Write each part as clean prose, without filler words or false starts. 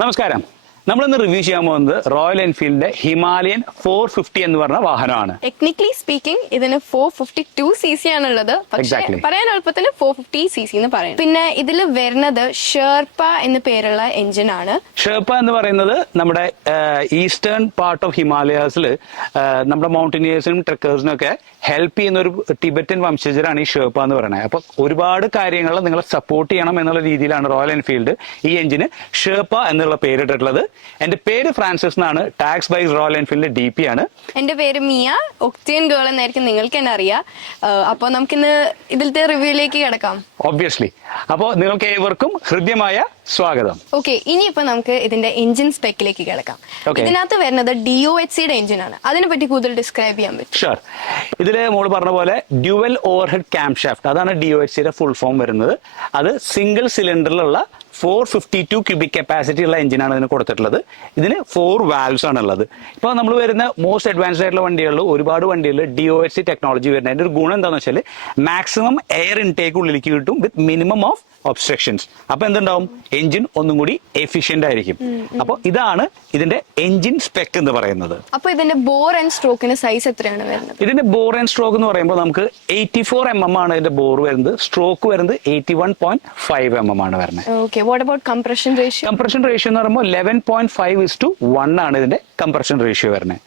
നമസ്കാരം. നമ്മളിന്ന് റിവ്യൂ ചെയ്യാൻ പോകുന്നത് റോയൽ എൻഫീൽഡിന്റെ ഹിമാലയൻ 450 എന്ന് പറഞ്ഞ വാഹനമാണ്. ടെക്നിക്കലി സ്പീക്കിംഗ് ഇതിന് 452cc ആണുള്ളത്. പക്ഷേ പറയാൻ എളുപ്പത്തിന് 450cc എന്ന് പറയും. പിന്നെ ഇതിൽ വരുന്നത് ഷെർപ്പ എന്ന് പേരുള്ള എഞ്ചിൻ ആണ്. ഷെർപ്പ എന്ന് പറയുന്നത് നമ്മുടെ ഈസ്റ്റേൺ പാർട്ട് ഓഫ് ഹിമാലയാസിൽ നമ്മുടെ മൗണ്ടനിയേഴ്സിനും ട്രെക്കേഴ്സിനും ഒക്കെ ഹെൽപ്പ് ചെയ്യുന്ന ഒരു ടിബറ്റൻ വംശജരാണ് ഈ ഷെർപ്പ എന്ന് പറയുന്നത്. അപ്പൊ ഒരുപാട് കാര്യങ്ങൾ നിങ്ങളെ സപ്പോർട്ട് ചെയ്യണം എന്നുള്ള രീതിയിലാണ് റോയൽ എൻഫീൽഡ് ഈ എഞ്ചിന് ഷെർപ്പ എന്നുള്ള പേരിട്ടിട്ടുള്ളത്. എന്റെ പേര് ഫ്രാൻസിസ് എന്നാണ്. Tax by Royal Enfield DP ആണ്. എന്റെ പേര് മിയ, ഒക്ടേൻ ഗേൾ എന്നായിരിക്കും നിങ്ങൾക്ക് തന്നെ അറിയാം. അപ്പൊ നമുക്കിന്ന് ഇതിലത്തെ റിവ്യൂയിലേക്ക് കിടക്കാം. ഒബ്വിയസ്ലി. അപ്പോ നിങ്ങൾക്ക് ഏവർക്കും ഹൃദ്യമായ സ്വാഗതം. ഓക്കെ, ഇനിയിപ്പോ നമുക്ക് ഇതിന്റെ എഞ്ചിൻ സ്പെക്കിലേക്ക് കിടക്കാം. ഇതിനകത്ത് വരുന്നത് DOHCയുടെ എഞ്ചിൻ ആണ്. അതിനെപ്പറ്റി കൂടുതൽ ഡിസ്ക്രൈബ് ചെയ്യാൻ പറ്റും? ഷുവർ. ഇതില് മോള് പറഞ്ഞ പോലെ ഡ്യുവൽ ഓവർഹെഡ് ക്യാം ഷാഫ്റ്റ്, അതാണ് DOHCയുടെ ഫുൾ ഫോം വരുന്നത്. അത് സിംഗിൾ സിലിണ്ടറിലുള്ള 452 ക്യൂബിക് കപ്പാസിറ്റി ഉള്ള എഞ്ചിനാണ് ഇതിന് കൊടുത്തിട്ടുള്ളത്. ഇതിന് 4 വാൽവ്സ് ആണ് ഉള്ളത്. ഇപ്പോൾ നമ്മൾ വരുന്ന മോസ്റ്റ് അഡ്വാൻസ്ഡ് ആയിട്ടുള്ള വണ്ടികളിൽ ഒരുപാട് വണ്ടികളിൽ DOHC ടെക്നോളജി വരുന്നത്. അതിന്റെ ഒരു ഗുണം എന്താണെന്ന് വെച്ചാൽ മാക്സിമം എയർ ഇൻടേക്ക് ഉള്ളിലേക്ക് കിട്ടും വിത്ത് മിനിമം ഓഫ് ഒബ്സ്ട്രക്ഷൻസ്. അപ്പൊ എന്തുണ്ടാവും, എഞ്ചിൻ ഒന്നും കൂടി എഫിഷ്യന്റ് ആയിരിക്കും. അപ്പൊ ഇതാണ് ഇതിന്റെ എഞ്ചിൻ സ്പെക് എന്ന് പറയുന്നത്. അപ്പൊ ഇതിന്റെ ബോർ ആൻഡ് സ്ട്രോക്കിന് സൈസ് എത്രയാണ് വരുന്നത്? ഇതിന്റെ ബോർ ആൻഡ് സ്ട്രോക്ക് എന്ന് പറയുമ്പോൾ നമുക്ക് 84 mm ആണ് ഇതിന്റെ ബോർ വരുന്നത്. സ്ട്രോക്ക് വരുന്നത് 81.5 mm ആണ് വരുന്നത്. Okay, what about compression ratio? Compression ratio എന്ന് പറയുമ്പോൾ 11.5:1 ആണ് ഇതിന്റെ കംപ്രഷൻ റേഷ്യോ വരുന്നത്.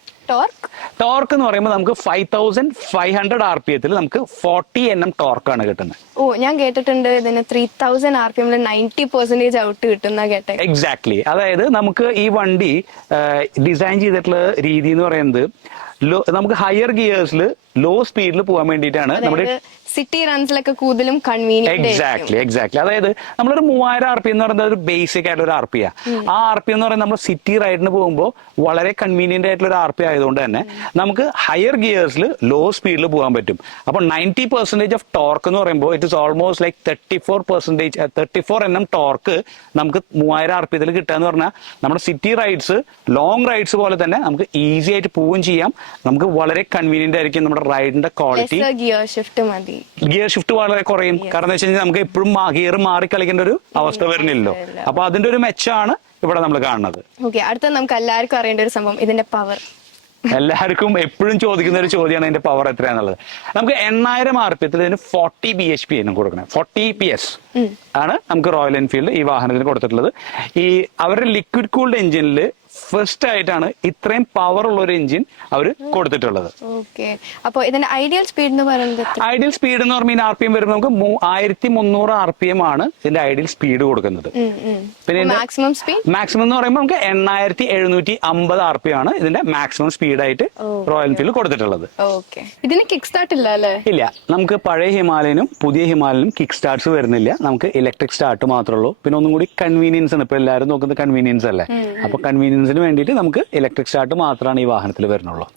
ടോർക്ക് എന്ന് പറയുമ്പോൾ നമുക്ക് 5500 RPM നമുക്ക് 40 Nm ടോർക്കാണ് കിട്ടുന്നത്. ഓ, ഞാൻ കേട്ടിട്ടുണ്ട് ഇതിന് 3000 RPM 90% ഔട്ട് കിട്ടുന്ന കേട്ടെ. എക്സാക്ട്ലി. അതായത് നമുക്ക് ഈ വണ്ടി ഡിസൈൻ ചെയ്തിട്ടുള്ള രീതി എന്ന് പറയുന്നത് നമുക്ക് ഹയർ ഗിയേഴ്സിൽ ലോ സ്പീഡിൽ പോകാൻ വേണ്ടിയിട്ടാണ് നമ്മുടെ സിറ്റി റൺസിലൊക്കെ കൂടുതലും കൺവീനിയന്റ്. എക്സാക്ട്ലി. അതായത് നമ്മളൊരു 3000 RPM എന്ന് പറയുന്നത് ഒരു ബേസിക് ആയിട്ടുള്ള ഒരു RPM. ആ RPM എന്ന് പറയുന്നത് നമ്മൾ സിറ്റി റൈഡിന് പോകുമ്പോൾ വളരെ കൺവീനിയന്റ് ആയിട്ടുള്ള ഒരു RPM ആയതുകൊണ്ട് തന്നെ നമുക്ക് ഹയർ ഗിയേഴ്സിൽ ലോ സ്പീഡിൽ പോകാൻ പറ്റും. അപ്പൊ 90% ഓഫ് ടോർക്ക് എന്ന് പറയുമ്പോൾ it is almost like 34 Nm torque നമുക്ക് 3000 RPM കിട്ടുക എന്ന് പറഞ്ഞാൽ നമ്മുടെ സിറ്റി റൈഡ്സ്, ലോങ് റൈഡ്സ് പോലെ തന്നെ നമുക്ക് ഈസി ആയിട്ട് പോവുകയും ചെയ്യാം. നമുക്ക് വളരെ കൺവീനിയന്റ് ആയിരിക്കും നമ്മുടെ റൈഡിന്റെ ക്വാളിറ്റി. ഗിയർ ഷിഫ്റ്റ് വളരെ കുറയും. കാരണം എന്താ വെച്ച് കഴിഞ്ഞാൽ നമുക്ക് എപ്പോഴും ഗിയർ മാറി കളിക്കേണ്ട ഒരു അവസ്ഥ വരുന്നില്ലല്ലോ. അപ്പൊ അതിന്റെ ഒരു മെച്ചാണ് ഇവിടെ നമ്മൾ കാണുന്നത്. അടുത്ത നമുക്ക് എല്ലാവർക്കും അറിയേണ്ട ഒരു സംഭവം, ഇതിന്റെ പവർ. എല്ലാവർക്കും എപ്പോഴും ചോദിക്കുന്ന ഒരു ചോദ്യമാണ് ഇതിന്റെ പവർ എത്രയാന്നുള്ളത്. നമുക്ക് 8000 RPM ഇതിന് 40 bhp ആണ് കൊടുക്കുന്നത്. 40 PS ആണ് നമുക്ക് റോയൽ എൻഫീൽഡ് ഈ വാഹനത്തിന് കൊടുത്തിട്ടുള്ളത്. ഈ അവരുടെ ലിക്വിഡ് കൂൾഡ് എഞ്ചിനിൽ ഫസ്റ്റ് ആയിട്ടാണ് ഇത്രയും പവർ ഉള്ള ഒരു എഞ്ചിൻ അവർ കൊടുത്തിട്ടുള്ളത്. അപ്പൊ ഇതിന്റെ ഐഡിയൽ സ്പീഡ് എന്ന് പറയുന്നത്? ഐഡിയൽ സ്പീഡ് എന്ന് പറഞ്ഞാൽ RPM വരുമ്പോൾ നമുക്ക് 1300 RPM ആണ് ഇതിന്റെ ഐഡിയൽ സ്പീഡ് കൊടുക്കുന്നത്. പിന്നെ മാക്സിമം എന്ന് പറയുമ്പോൾ നമുക്ക് 8750 RPM ആണ് ഇതിന്റെ മാക്സിമം സ്പീഡ് ആയിട്ട് റോയൽ എൻഫീൽഡ് കൊടുത്തിട്ടുള്ളത്. ഇതിന് കിക്ക് സ്റ്റാർട്ട് ഇല്ല അല്ലേ? ഇല്ല. നമുക്ക് പഴയ ഹിമാലയനും പുതിയ ഹിമാലയനും കിക്ക് സ്റ്റാർട്ട്സ് വരുന്നില്ല. നമുക്ക് ഇലക്ട്രിക് സ്റ്റാർട്ട് മാത്രമേ ഉള്ളൂ. പിന്നെ ഒന്നും കൂടി കൺവീനിയൻസ് ആണ്. ഇപ്പൊ എല്ലാവരും നോക്കുന്നത് കൺവീനിയൻസ് അല്ലേ. അപ്പൊ കൺവീനിയൻസിന് വേണ്ടിയിട്ട് നമുക്ക് ഇലക്ട്രിക് സ്റ്റാർട്ട് മാത്രമാണ് ഈ വാഹനത്തിൽ വരുന്നുള്ളൂ.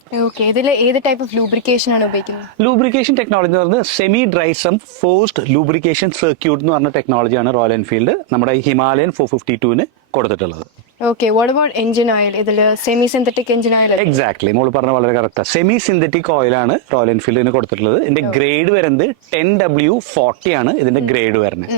ഇതിൽ ഏത് ടൈപ്പ് ഓഫ് ലൂബ്രിക്കേഷൻ ആണ് ഉപയോഗിക്കുന്നത്? ലൂബ്രിക്കേഷൻ ടെക്നോളജി എന്ന് പറയുന്നത് semi dry sump forced lubrication circuit എന്ന് പറഞ്ഞ ടെക്നോളജിയാണ് റോയൽ എൻഫീൽഡ് നമ്മുടെ ഹിമാലയൻ 452-ന് കൊടുത്തിട്ടുള്ളത്. What about engine oil? ഇതിൽ semi synthetic engine oil? Exactly, മോള് പറഞ്ഞ വളരെ കറക്റ്റാ. സെമി സിന്തറ്റിക് ഓയിലാണ് റോയൽ എൻഫീൽഡിന് കൊടുത്തിട്ടുള്ളത്. ഇതിന്റെ ഗ്രേഡ് വരുന്നത് 10W40 ആണ് ഇതിന്റെ ഗ്രേഡ് വരുന്നത്.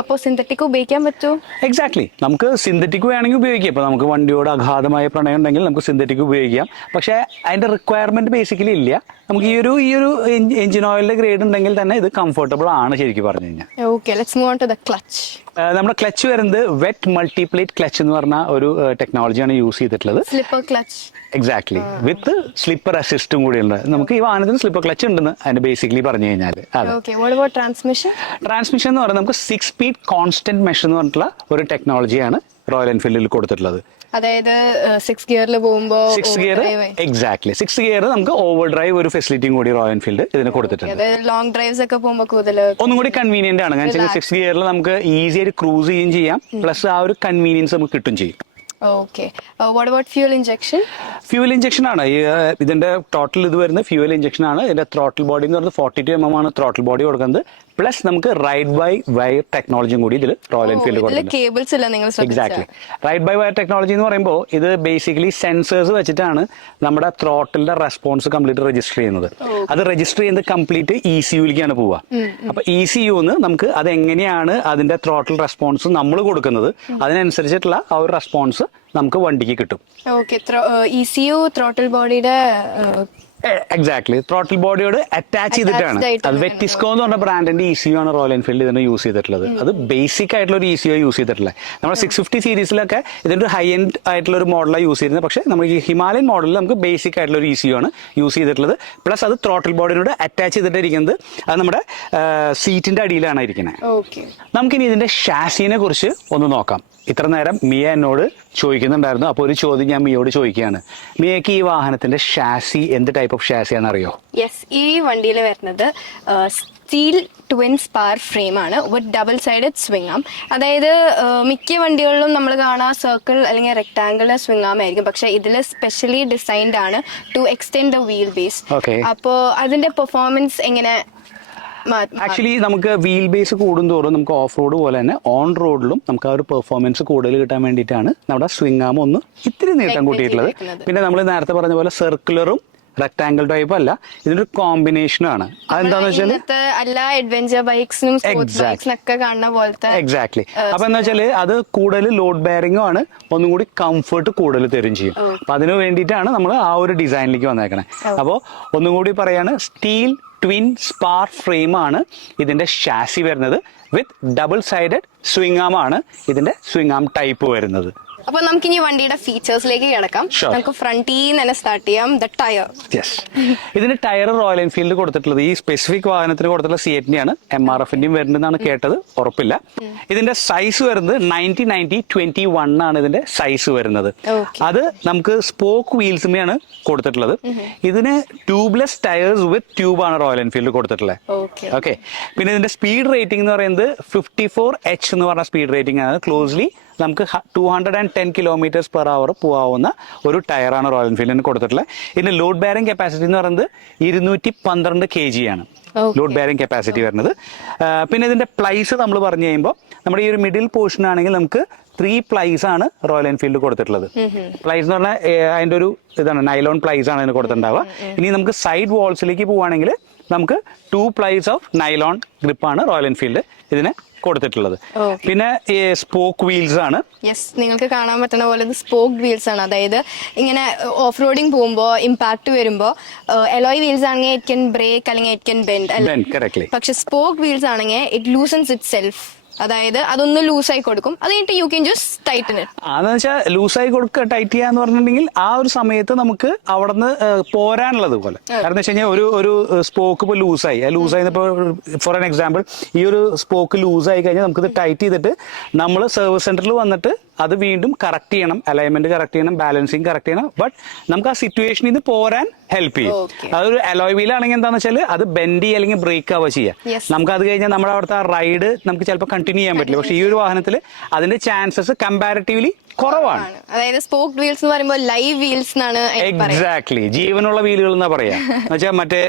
അപ്പോ സിന്തറ്റിക് ഉപയോഗിക്കാൻ പറ്റുമോ? എക്സാക്ട്ലി, നമുക്ക് സിന്തറ്റിക് വേണമെങ്കിൽ ഉപയോഗിക്കാം. ഇപ്പൊ നമുക്ക് വണ്ടിയോട് അഗാധമായ പ്രണയം ഉണ്ടെങ്കിൽ നമുക്ക് സിന്തറ്റിക് ഉപയോഗിക്കാം. പക്ഷെ അതിന്റെ റിക്വയർമെന്റ് ബേസിക്കലി ഇല്ല. നമുക്ക് ഈ ഒരു എഞ്ചിൻ ഓയിലിന്റെ ഗ്രേഡ് ഉണ്ടെങ്കിൽ തന്നെ ഇത് കംഫർട്ടബിൾ ആണ് ശരിക്കും പറഞ്ഞു കഴിഞ്ഞാൽ. നമ്മുടെ ക്ലച്ച് വരുന്നത് വെറ്റ് മൾട്ടിപ്ലേറ്റ് ക്ലച്ച് എന്ന് പറഞ്ഞ ഒരു ടെക്നോളജിയാണ് യൂസ് ചെയ്തിട്ടുള്ളത്. Slipper clutch. Exactly, with slipper അസിസ്റ്റും കൂടി ഉണ്ട്. നമുക്ക് ഈ വാഹനത്തിന് സ്ലിപ്പർ ക്ലച്ച് ഉണ്ടെന്ന് അതിന് ബേസിക്കലി പറഞ്ഞു കഴിഞ്ഞാൽ. ട്രാൻസ്മിഷൻ എന്ന് പറയുന്നത് നമുക്ക് 6 സ്പീഡ് കോൺസ്റ്റന്റ് മെഷ് എന്ന് പറഞ്ഞിട്ടുള്ള ഒരു ടെക്നോളജിയാണ് റോയൽ എൻഫീൽഡിൽ കൊടുത്തിട്ടുള്ളത്. അതായത് 6 ഗിയറിൽ പോകുമ്പോൾ 6 ഗിയർ എക്സാക്ട്ലി 6 ഗിയർ നമുക്ക് ഓവർ ഡ്രൈവ് ഒരു ഫെസിലിറ്റിയും കൂടി റോയൽ എൻഫീൽഡ് ഇതിന് കൊടുത്തിട്ടുണ്ട്. ലോങ് ഡ്രൈവ്സ് ഒക്കെ പോകുമ്പോൾ ഒന്നും കൂടി കൺവീനിയന്റ് ആണ്. കാരണം 6 ഗിയറിൽ നമുക്ക് ഈസി ആയിട്ട് ക്രൂസ് ചെയ്യുകയും ചെയ്യാം. പ്ലസ് ആ ഒരു കൺവീനിയൻസ് നമുക്ക് കിട്ടും ചെയ്യും. ഫ്യൂൽ ഇഞ്ചക്ഷൻ ആണ് ഇതിന്റെ ടോട്ടൽ ഇത് വരുന്നത്. ഫ്യൂൽ ഇഞ്ചക്ഷൻ ആണ്. ഇതിന്റെ ത്രോട്ടിൽ ബോഡി എന്ന് പറയുന്നത് 42 mm ആണ് ത്രോട്ടിൽ ബോഡി കൊടുക്കുന്നത്. പ്ലസ് നമുക്ക് റൈഡ് ബൈ വയർ ടെക്നോളജിയും കൂടി ഇതിൽ റോയൽ എൻഫീൽഡ് കൊടുത്തിട്ടുണ്ട്. കേബിൾസ് ഇല്ല നിങ്ങൾ exactly. Ride by wire technology എന്ന് പറയുമ്പോൾ ഇത് ബേസിക്കലി സെൻസേഴ്സ് വെച്ചിട്ടാണ് നമ്മുടെ ത്രോട്ടിലിന്റെ റെസ്പോൺസ് കംപ്ലീറ്റ് രജിസ്റ്റർ ചെയ്യുന്നത്. അത് രജിസ്റ്റർ ചെയ്യുന്നത് കംപ്ലീറ്റ് ECUയിലേക്കാണ് പോവുക. അപ്പൊ ECUന്ന് നമുക്ക് അത് എങ്ങനെയാണ് അതിന്റെ ത്രോട്ടിൽ റെസ്പോൺസ് നമ്മൾ കൊടുക്കുന്നത്, അതിനനുസരിച്ചിട്ടുള്ള ആ ഒരു റെസ്പോൺസ് നമുക്ക് വണ്ടിക്ക് കിട്ടും. ECU ത്രോട്ടിൽ ബോഡിയുടെ എക്സാക്ട്ലി ത്രോട്ടിൽ ബോഡിയോട് അറ്റാച്ച് ചെയ്തിട്ടാണ്. അത് വെറ്റിസ്കോ എന്ന് പറഞ്ഞ ബ്രാൻഡിന്റെ ECU ആണ് റോയൽ എൻഫീൽഡ് ഇതിന് യൂസ് ചെയ്തിട്ടുള്ളത്. അത് ബേസിക് ആയിട്ടുള്ള ഒരു ECU യൂസ് ചെയ്തിട്ടുള്ളത്. നമ്മുടെ 650 സീരീസിലൊക്കെ ഇതിന്റെ ഹൈ എൻഡ് ആയിട്ടുള്ള ഒരു മോഡലാണ് യൂസ് ചെയ്യുന്നത്. പക്ഷേ നമുക്ക് ഈ ഹിമാലയൻ മോഡലിൽ നമുക്ക് ബേസിക് ആയിട്ടുള്ള ഒരു ECU ആണ് യൂസ് ചെയ്തിട്ടുള്ളത്. പ്ലസ് അത് ത്രോട്ടിൽ ബോഡിയോട് അറ്റാച്ച് ചെയ്തിട്ട് ഇരിക്കുന്നത് അത് നമ്മുടെ സീറ്റിന്റെ അടിയിലാണ് ഇരിക്കുന്നത്. നമുക്കിനി ഇതിന്റെ ഷാസിനെ കുറിച്ച് ഒന്ന് നോക്കാം. ഇത്ര നേരം മിയ എന്നോട് ചോദിക്കുന്നുണ്ടായിരുന്നു. അപ്പോൾ ഒരു ചോദ്യം ഞാൻ മിയോട് ചോദിക്കുകയാണ്. മിയക്ക് ഈ വാഹനത്തിന്റെ ഷാസി എന്ത് ടൈപ്പ് ഓഫ് ഷാസി ആണെന്ന് അറിയോ? യെസ്, ഈ വണ്ടിയിൽ വരുന്നത് സ്റ്റീൽ ട്വിൻ സ്പാർ ഫ്രെയിം ആണ് വിത്ത് ഡബിൾ സൈഡഡ് സ്വിംഗ് ആം. അതായത് മിക്ക വണ്ടികളിലും നമ്മൾ കാണാൻ സർക്കിൾ അല്ലെങ്കിൽ റെക്ടാംഗിൾ സ്വിംഗ് ആം ആയിരിക്കും. പക്ഷെ ഇതിൽ സ്പെഷ്യലി ഡിസൈൻഡ് ആണ് to extend the wheel base. അപ്പോൾ അതിന്റെ പെർഫോമൻസ് എങ്ങനെ? ആക്ച്വലി നമുക്ക് വീൽ ബേസ് കൂടുന്തോറും നമുക്ക് ഓഫ് റോഡ് പോലെ തന്നെ ഓൺ റോഡിലും നമുക്ക് ആ ഒരു പെർഫോമൻസ് കൂടുതൽ കിട്ടാൻ വേണ്ടിയിട്ടാണ് നമ്മുടെ സ്വിംഗ് ആം ഒന്ന് ഇത്തിരി നീട്ടം കൂട്ടിയിട്ടുള്ളത്. പിന്നെ നമ്മൾ നേരത്തെ പറഞ്ഞ പോലെ സർക്കുലറും റെക്ടാംഗിൾ ടൈപ്പ് അല്ല, ഇതിന്റെ ഒരു കോമ്പിനേഷനാണ്. അതെന്താന്ന് വെച്ചാൽ എല്ലാ അഡ്വഞ്ചർ ബൈക്സിനും കാണുന്ന പോലത്തെ എക്സാക്ട്ലി. അപ്പൊ എന്താ വെച്ചാല് അത് കൂടുതൽ ലോഡ് ബെയറിംഗും ആണ്, ഒന്നും കൂടി കംഫർട്ട് കൂടുതൽ തരും ചെയ്യും. അപ്പൊ അതിനു വേണ്ടിയിട്ടാണ് നമ്മൾ ആ ഒരു ഡിസൈനിലേക്ക് വന്നേക്കണേ. അപ്പോൾ ഒന്നും കൂടി പറയാണ്, സ്റ്റീൽ ട്വിൻ സ്പാർ ഫ്രെയിം ആണ് ഇതിന്റെ ഷാസി വരുന്നത്. വിത്ത് ഡബിൾ സൈഡഡ് സ്വിംഗ് ആം ആണ് ഇതിന്റെ സ്വിംഗ് ആം ടൈപ്പ് വരുന്നത്. അപ്പൊ നമുക്ക് ഇനി വണ്ടിയുടെ ഫീച്ചേഴ്സിലേക്ക് കിടക്കാം. നമുക്ക് ഫ്രണ്ടിൽ നിന്ന് തന്നെ സ്റ്റാർട്ട് ചെയ്യാം. The tyre. യെസ്, ഇതിന്റെ ടയർ റോയൽ എൻഫീൽഡ് കൊടുത്തിട്ടുള്ളത് ഈ സ്പെസിഫിക് വാഹനത്തിന് കൊടുത്തിട്ടുള്ള CAT-ന്റെയാണ്. MRF-ന്റെയും വരുന്നതെന്നാണ് കേട്ടത്, ഉറപ്പില്ല. ഇതിന്റെ സൈസ് വരുന്നത് 90-90-21 ആണ് ഇതിന്റെ സൈസ് വരുന്നത്. അത് നമുക്ക് സ്പോക്ക് വീൽസുമാണ് കൊടുത്തിട്ടുള്ളത്. ഇതിന് ട്യൂബ്ലെസ് ടയേഴ്സ് വിത്ത് ട്യൂബ് ആണ് റോയൽ എൻഫീൽഡ് കൊടുത്തിട്ടുള്ളത്. ഓക്കെ. പിന്നെ ഇതിന്റെ സ്പീഡ് റേറ്റിംഗ് എന്ന് പറയുന്നത് 54H എന്ന് പറഞ്ഞ സ്പീഡ് റേറ്റിംഗ് ആണ്. ക്ലോസ്ലി നമുക്ക് 210 km/h പോകാവുന്ന ഒരു ടയറാണ് റോയൽ എൻഫീൽഡിന് കൊടുത്തിട്ടുള്ളത്. ഇതിന്റെ ലോഡ് ബെയറിംഗ് കപ്പാസിറ്റി എന്ന് പറയുന്നത് 212 kg ആണ് ലോഡ് ബെയറിംഗ് കപ്പാസിറ്റി വരുന്നത്. പിന്നെ ഇതിന്റെ പ്ലൈസ് നമ്മൾ പറഞ്ഞു കഴിയുമ്പോൾ നമ്മുടെ ഈ ഒരു മിഡിൽ പോർഷൻ ആണെങ്കിൽ നമുക്ക് 3 പ്ലൈസ് ആണ് റോയൽ എൻഫീൽഡ് കൊടുത്തിട്ടുള്ളത്. പ്ലൈസ് എന്ന് പറഞ്ഞാൽ അതിന്റെ ഒരു ഇതാണ്, നൈലോൺ പ്ലൈസ് ആണ് ഇതിന് കൊടുത്തിട്ടുണ്ടാവുക. ഇനി നമുക്ക് സൈഡ് വാൾസിലേക്ക് പോവുകയാണെങ്കിൽ നമുക്ക് 2 പ്ലൈസ് ഓഫ് നൈലോൺ ഗ്രിപ്പാണ് റോയൽ എൻഫീൽഡ് ഇതിന് കൊടുത്തിട്ടുള്ളത്. പിന്നെ സ്പോക്ക് വീൽസ് ആണ്. യെസ്, നിങ്ങൾക്ക് കാണാൻ പറ്റുന്ന പോലെ ഇത് സ്പോക്ക് വീൽസ് ആണ്. അതായത് ഇങ്ങനെ ഓഫ് റോഡിങ് പോകുമ്പോൾ ഇമ്പാക്ട് വരുമ്പോൾ എലോയ് വീൽസ് ആണെങ്കിൽ ഇറ്റ് കൻ ബ്രേക്ക് അല്ലെങ്കിൽ ഇറ്റ് കൻ ബെൻഡ്. പക്ഷെ സ്പോക്ക് വീൽസ് ആണെങ്കിൽ ഇറ്റ് ലൂസൻസ് ഇറ്റ് സെൽഫ്. അതായത് അതൊന്ന് ലൂസായി കൊടുക്കും, അത് കഴിഞ്ഞിട്ട് you can just Titan it. അതെന്ന് വെച്ചാൽ ലൂസായി കൊടുക്കുക, ടൈറ്റ് ചെയ്യാന്ന് പറഞ്ഞിട്ടുണ്ടെങ്കിൽ ആ ഒരു സമയത്ത് നമുക്ക് അവിടെ നിന്ന് പോരാനുള്ളത് പോലെ. കാരണം എന്ന് വെച്ച് കഴിഞ്ഞാൽ ഒരു സ്പോക്ക് ഇപ്പോൾ ലൂസായി ഇപ്പോൾ ഫോർ ആൻ എക്സാമ്പിൾ ഈ ഒരു സ്പോക്ക് ലൂസായി കഴിഞ്ഞാൽ നമുക്കിത് ടൈറ്റ് ചെയ്തിട്ട് നമ്മൾ സർവീസ് സെന്ററിൽ വന്നിട്ട് അത് വീണ്ടും കറക്റ്റ് ചെയ്യണം, അലൈൻമെന്റ് കറക്റ്റ് ചെയ്യണം, ബാലൻസിങ് കറക്റ്റ് ചെയ്യണം. ബട്ട് നമുക്ക് ആ സിറ്റുവേഷനിൽ നിന്ന് പോരാൻ ഹെൽപ്പ് ചെയ്യും. അതൊരു അലോയ് വീൽ ആണെങ്കിൽ എന്താണെന്ന് വെച്ചാൽ അത് ബെൻഡ് അല്ലെങ്കിൽ ബ്രേക്ക് ആവുക ചെയ്യാം. നമുക്ക് അത് കഴിഞ്ഞാൽ നമ്മുടെ അവിടുത്തെ ആ റൈഡ് നമുക്ക് ചിലപ്പോൾ കണ്ടിന്യൂ ചെയ്യാൻ പറ്റില്ല. പക്ഷെ ഈ ഒരു വാഹനത്തിൽ അതിന്റെ ചാൻസസ് കമ്പാരിറ്റീവ്ലി കുറവാണ്. അതായത് സ്പോക്ക് വീൽസ് എന്ന് പറയുമ്പോൾ ലൈവ് വീൽസ് എന്നാണ്. എക്സാക്ട്ലി, ജീവനുള്ള വീലുകൾ എന്നാ പറയാ. എന്നുവെച്ചാൽ മറ്റേ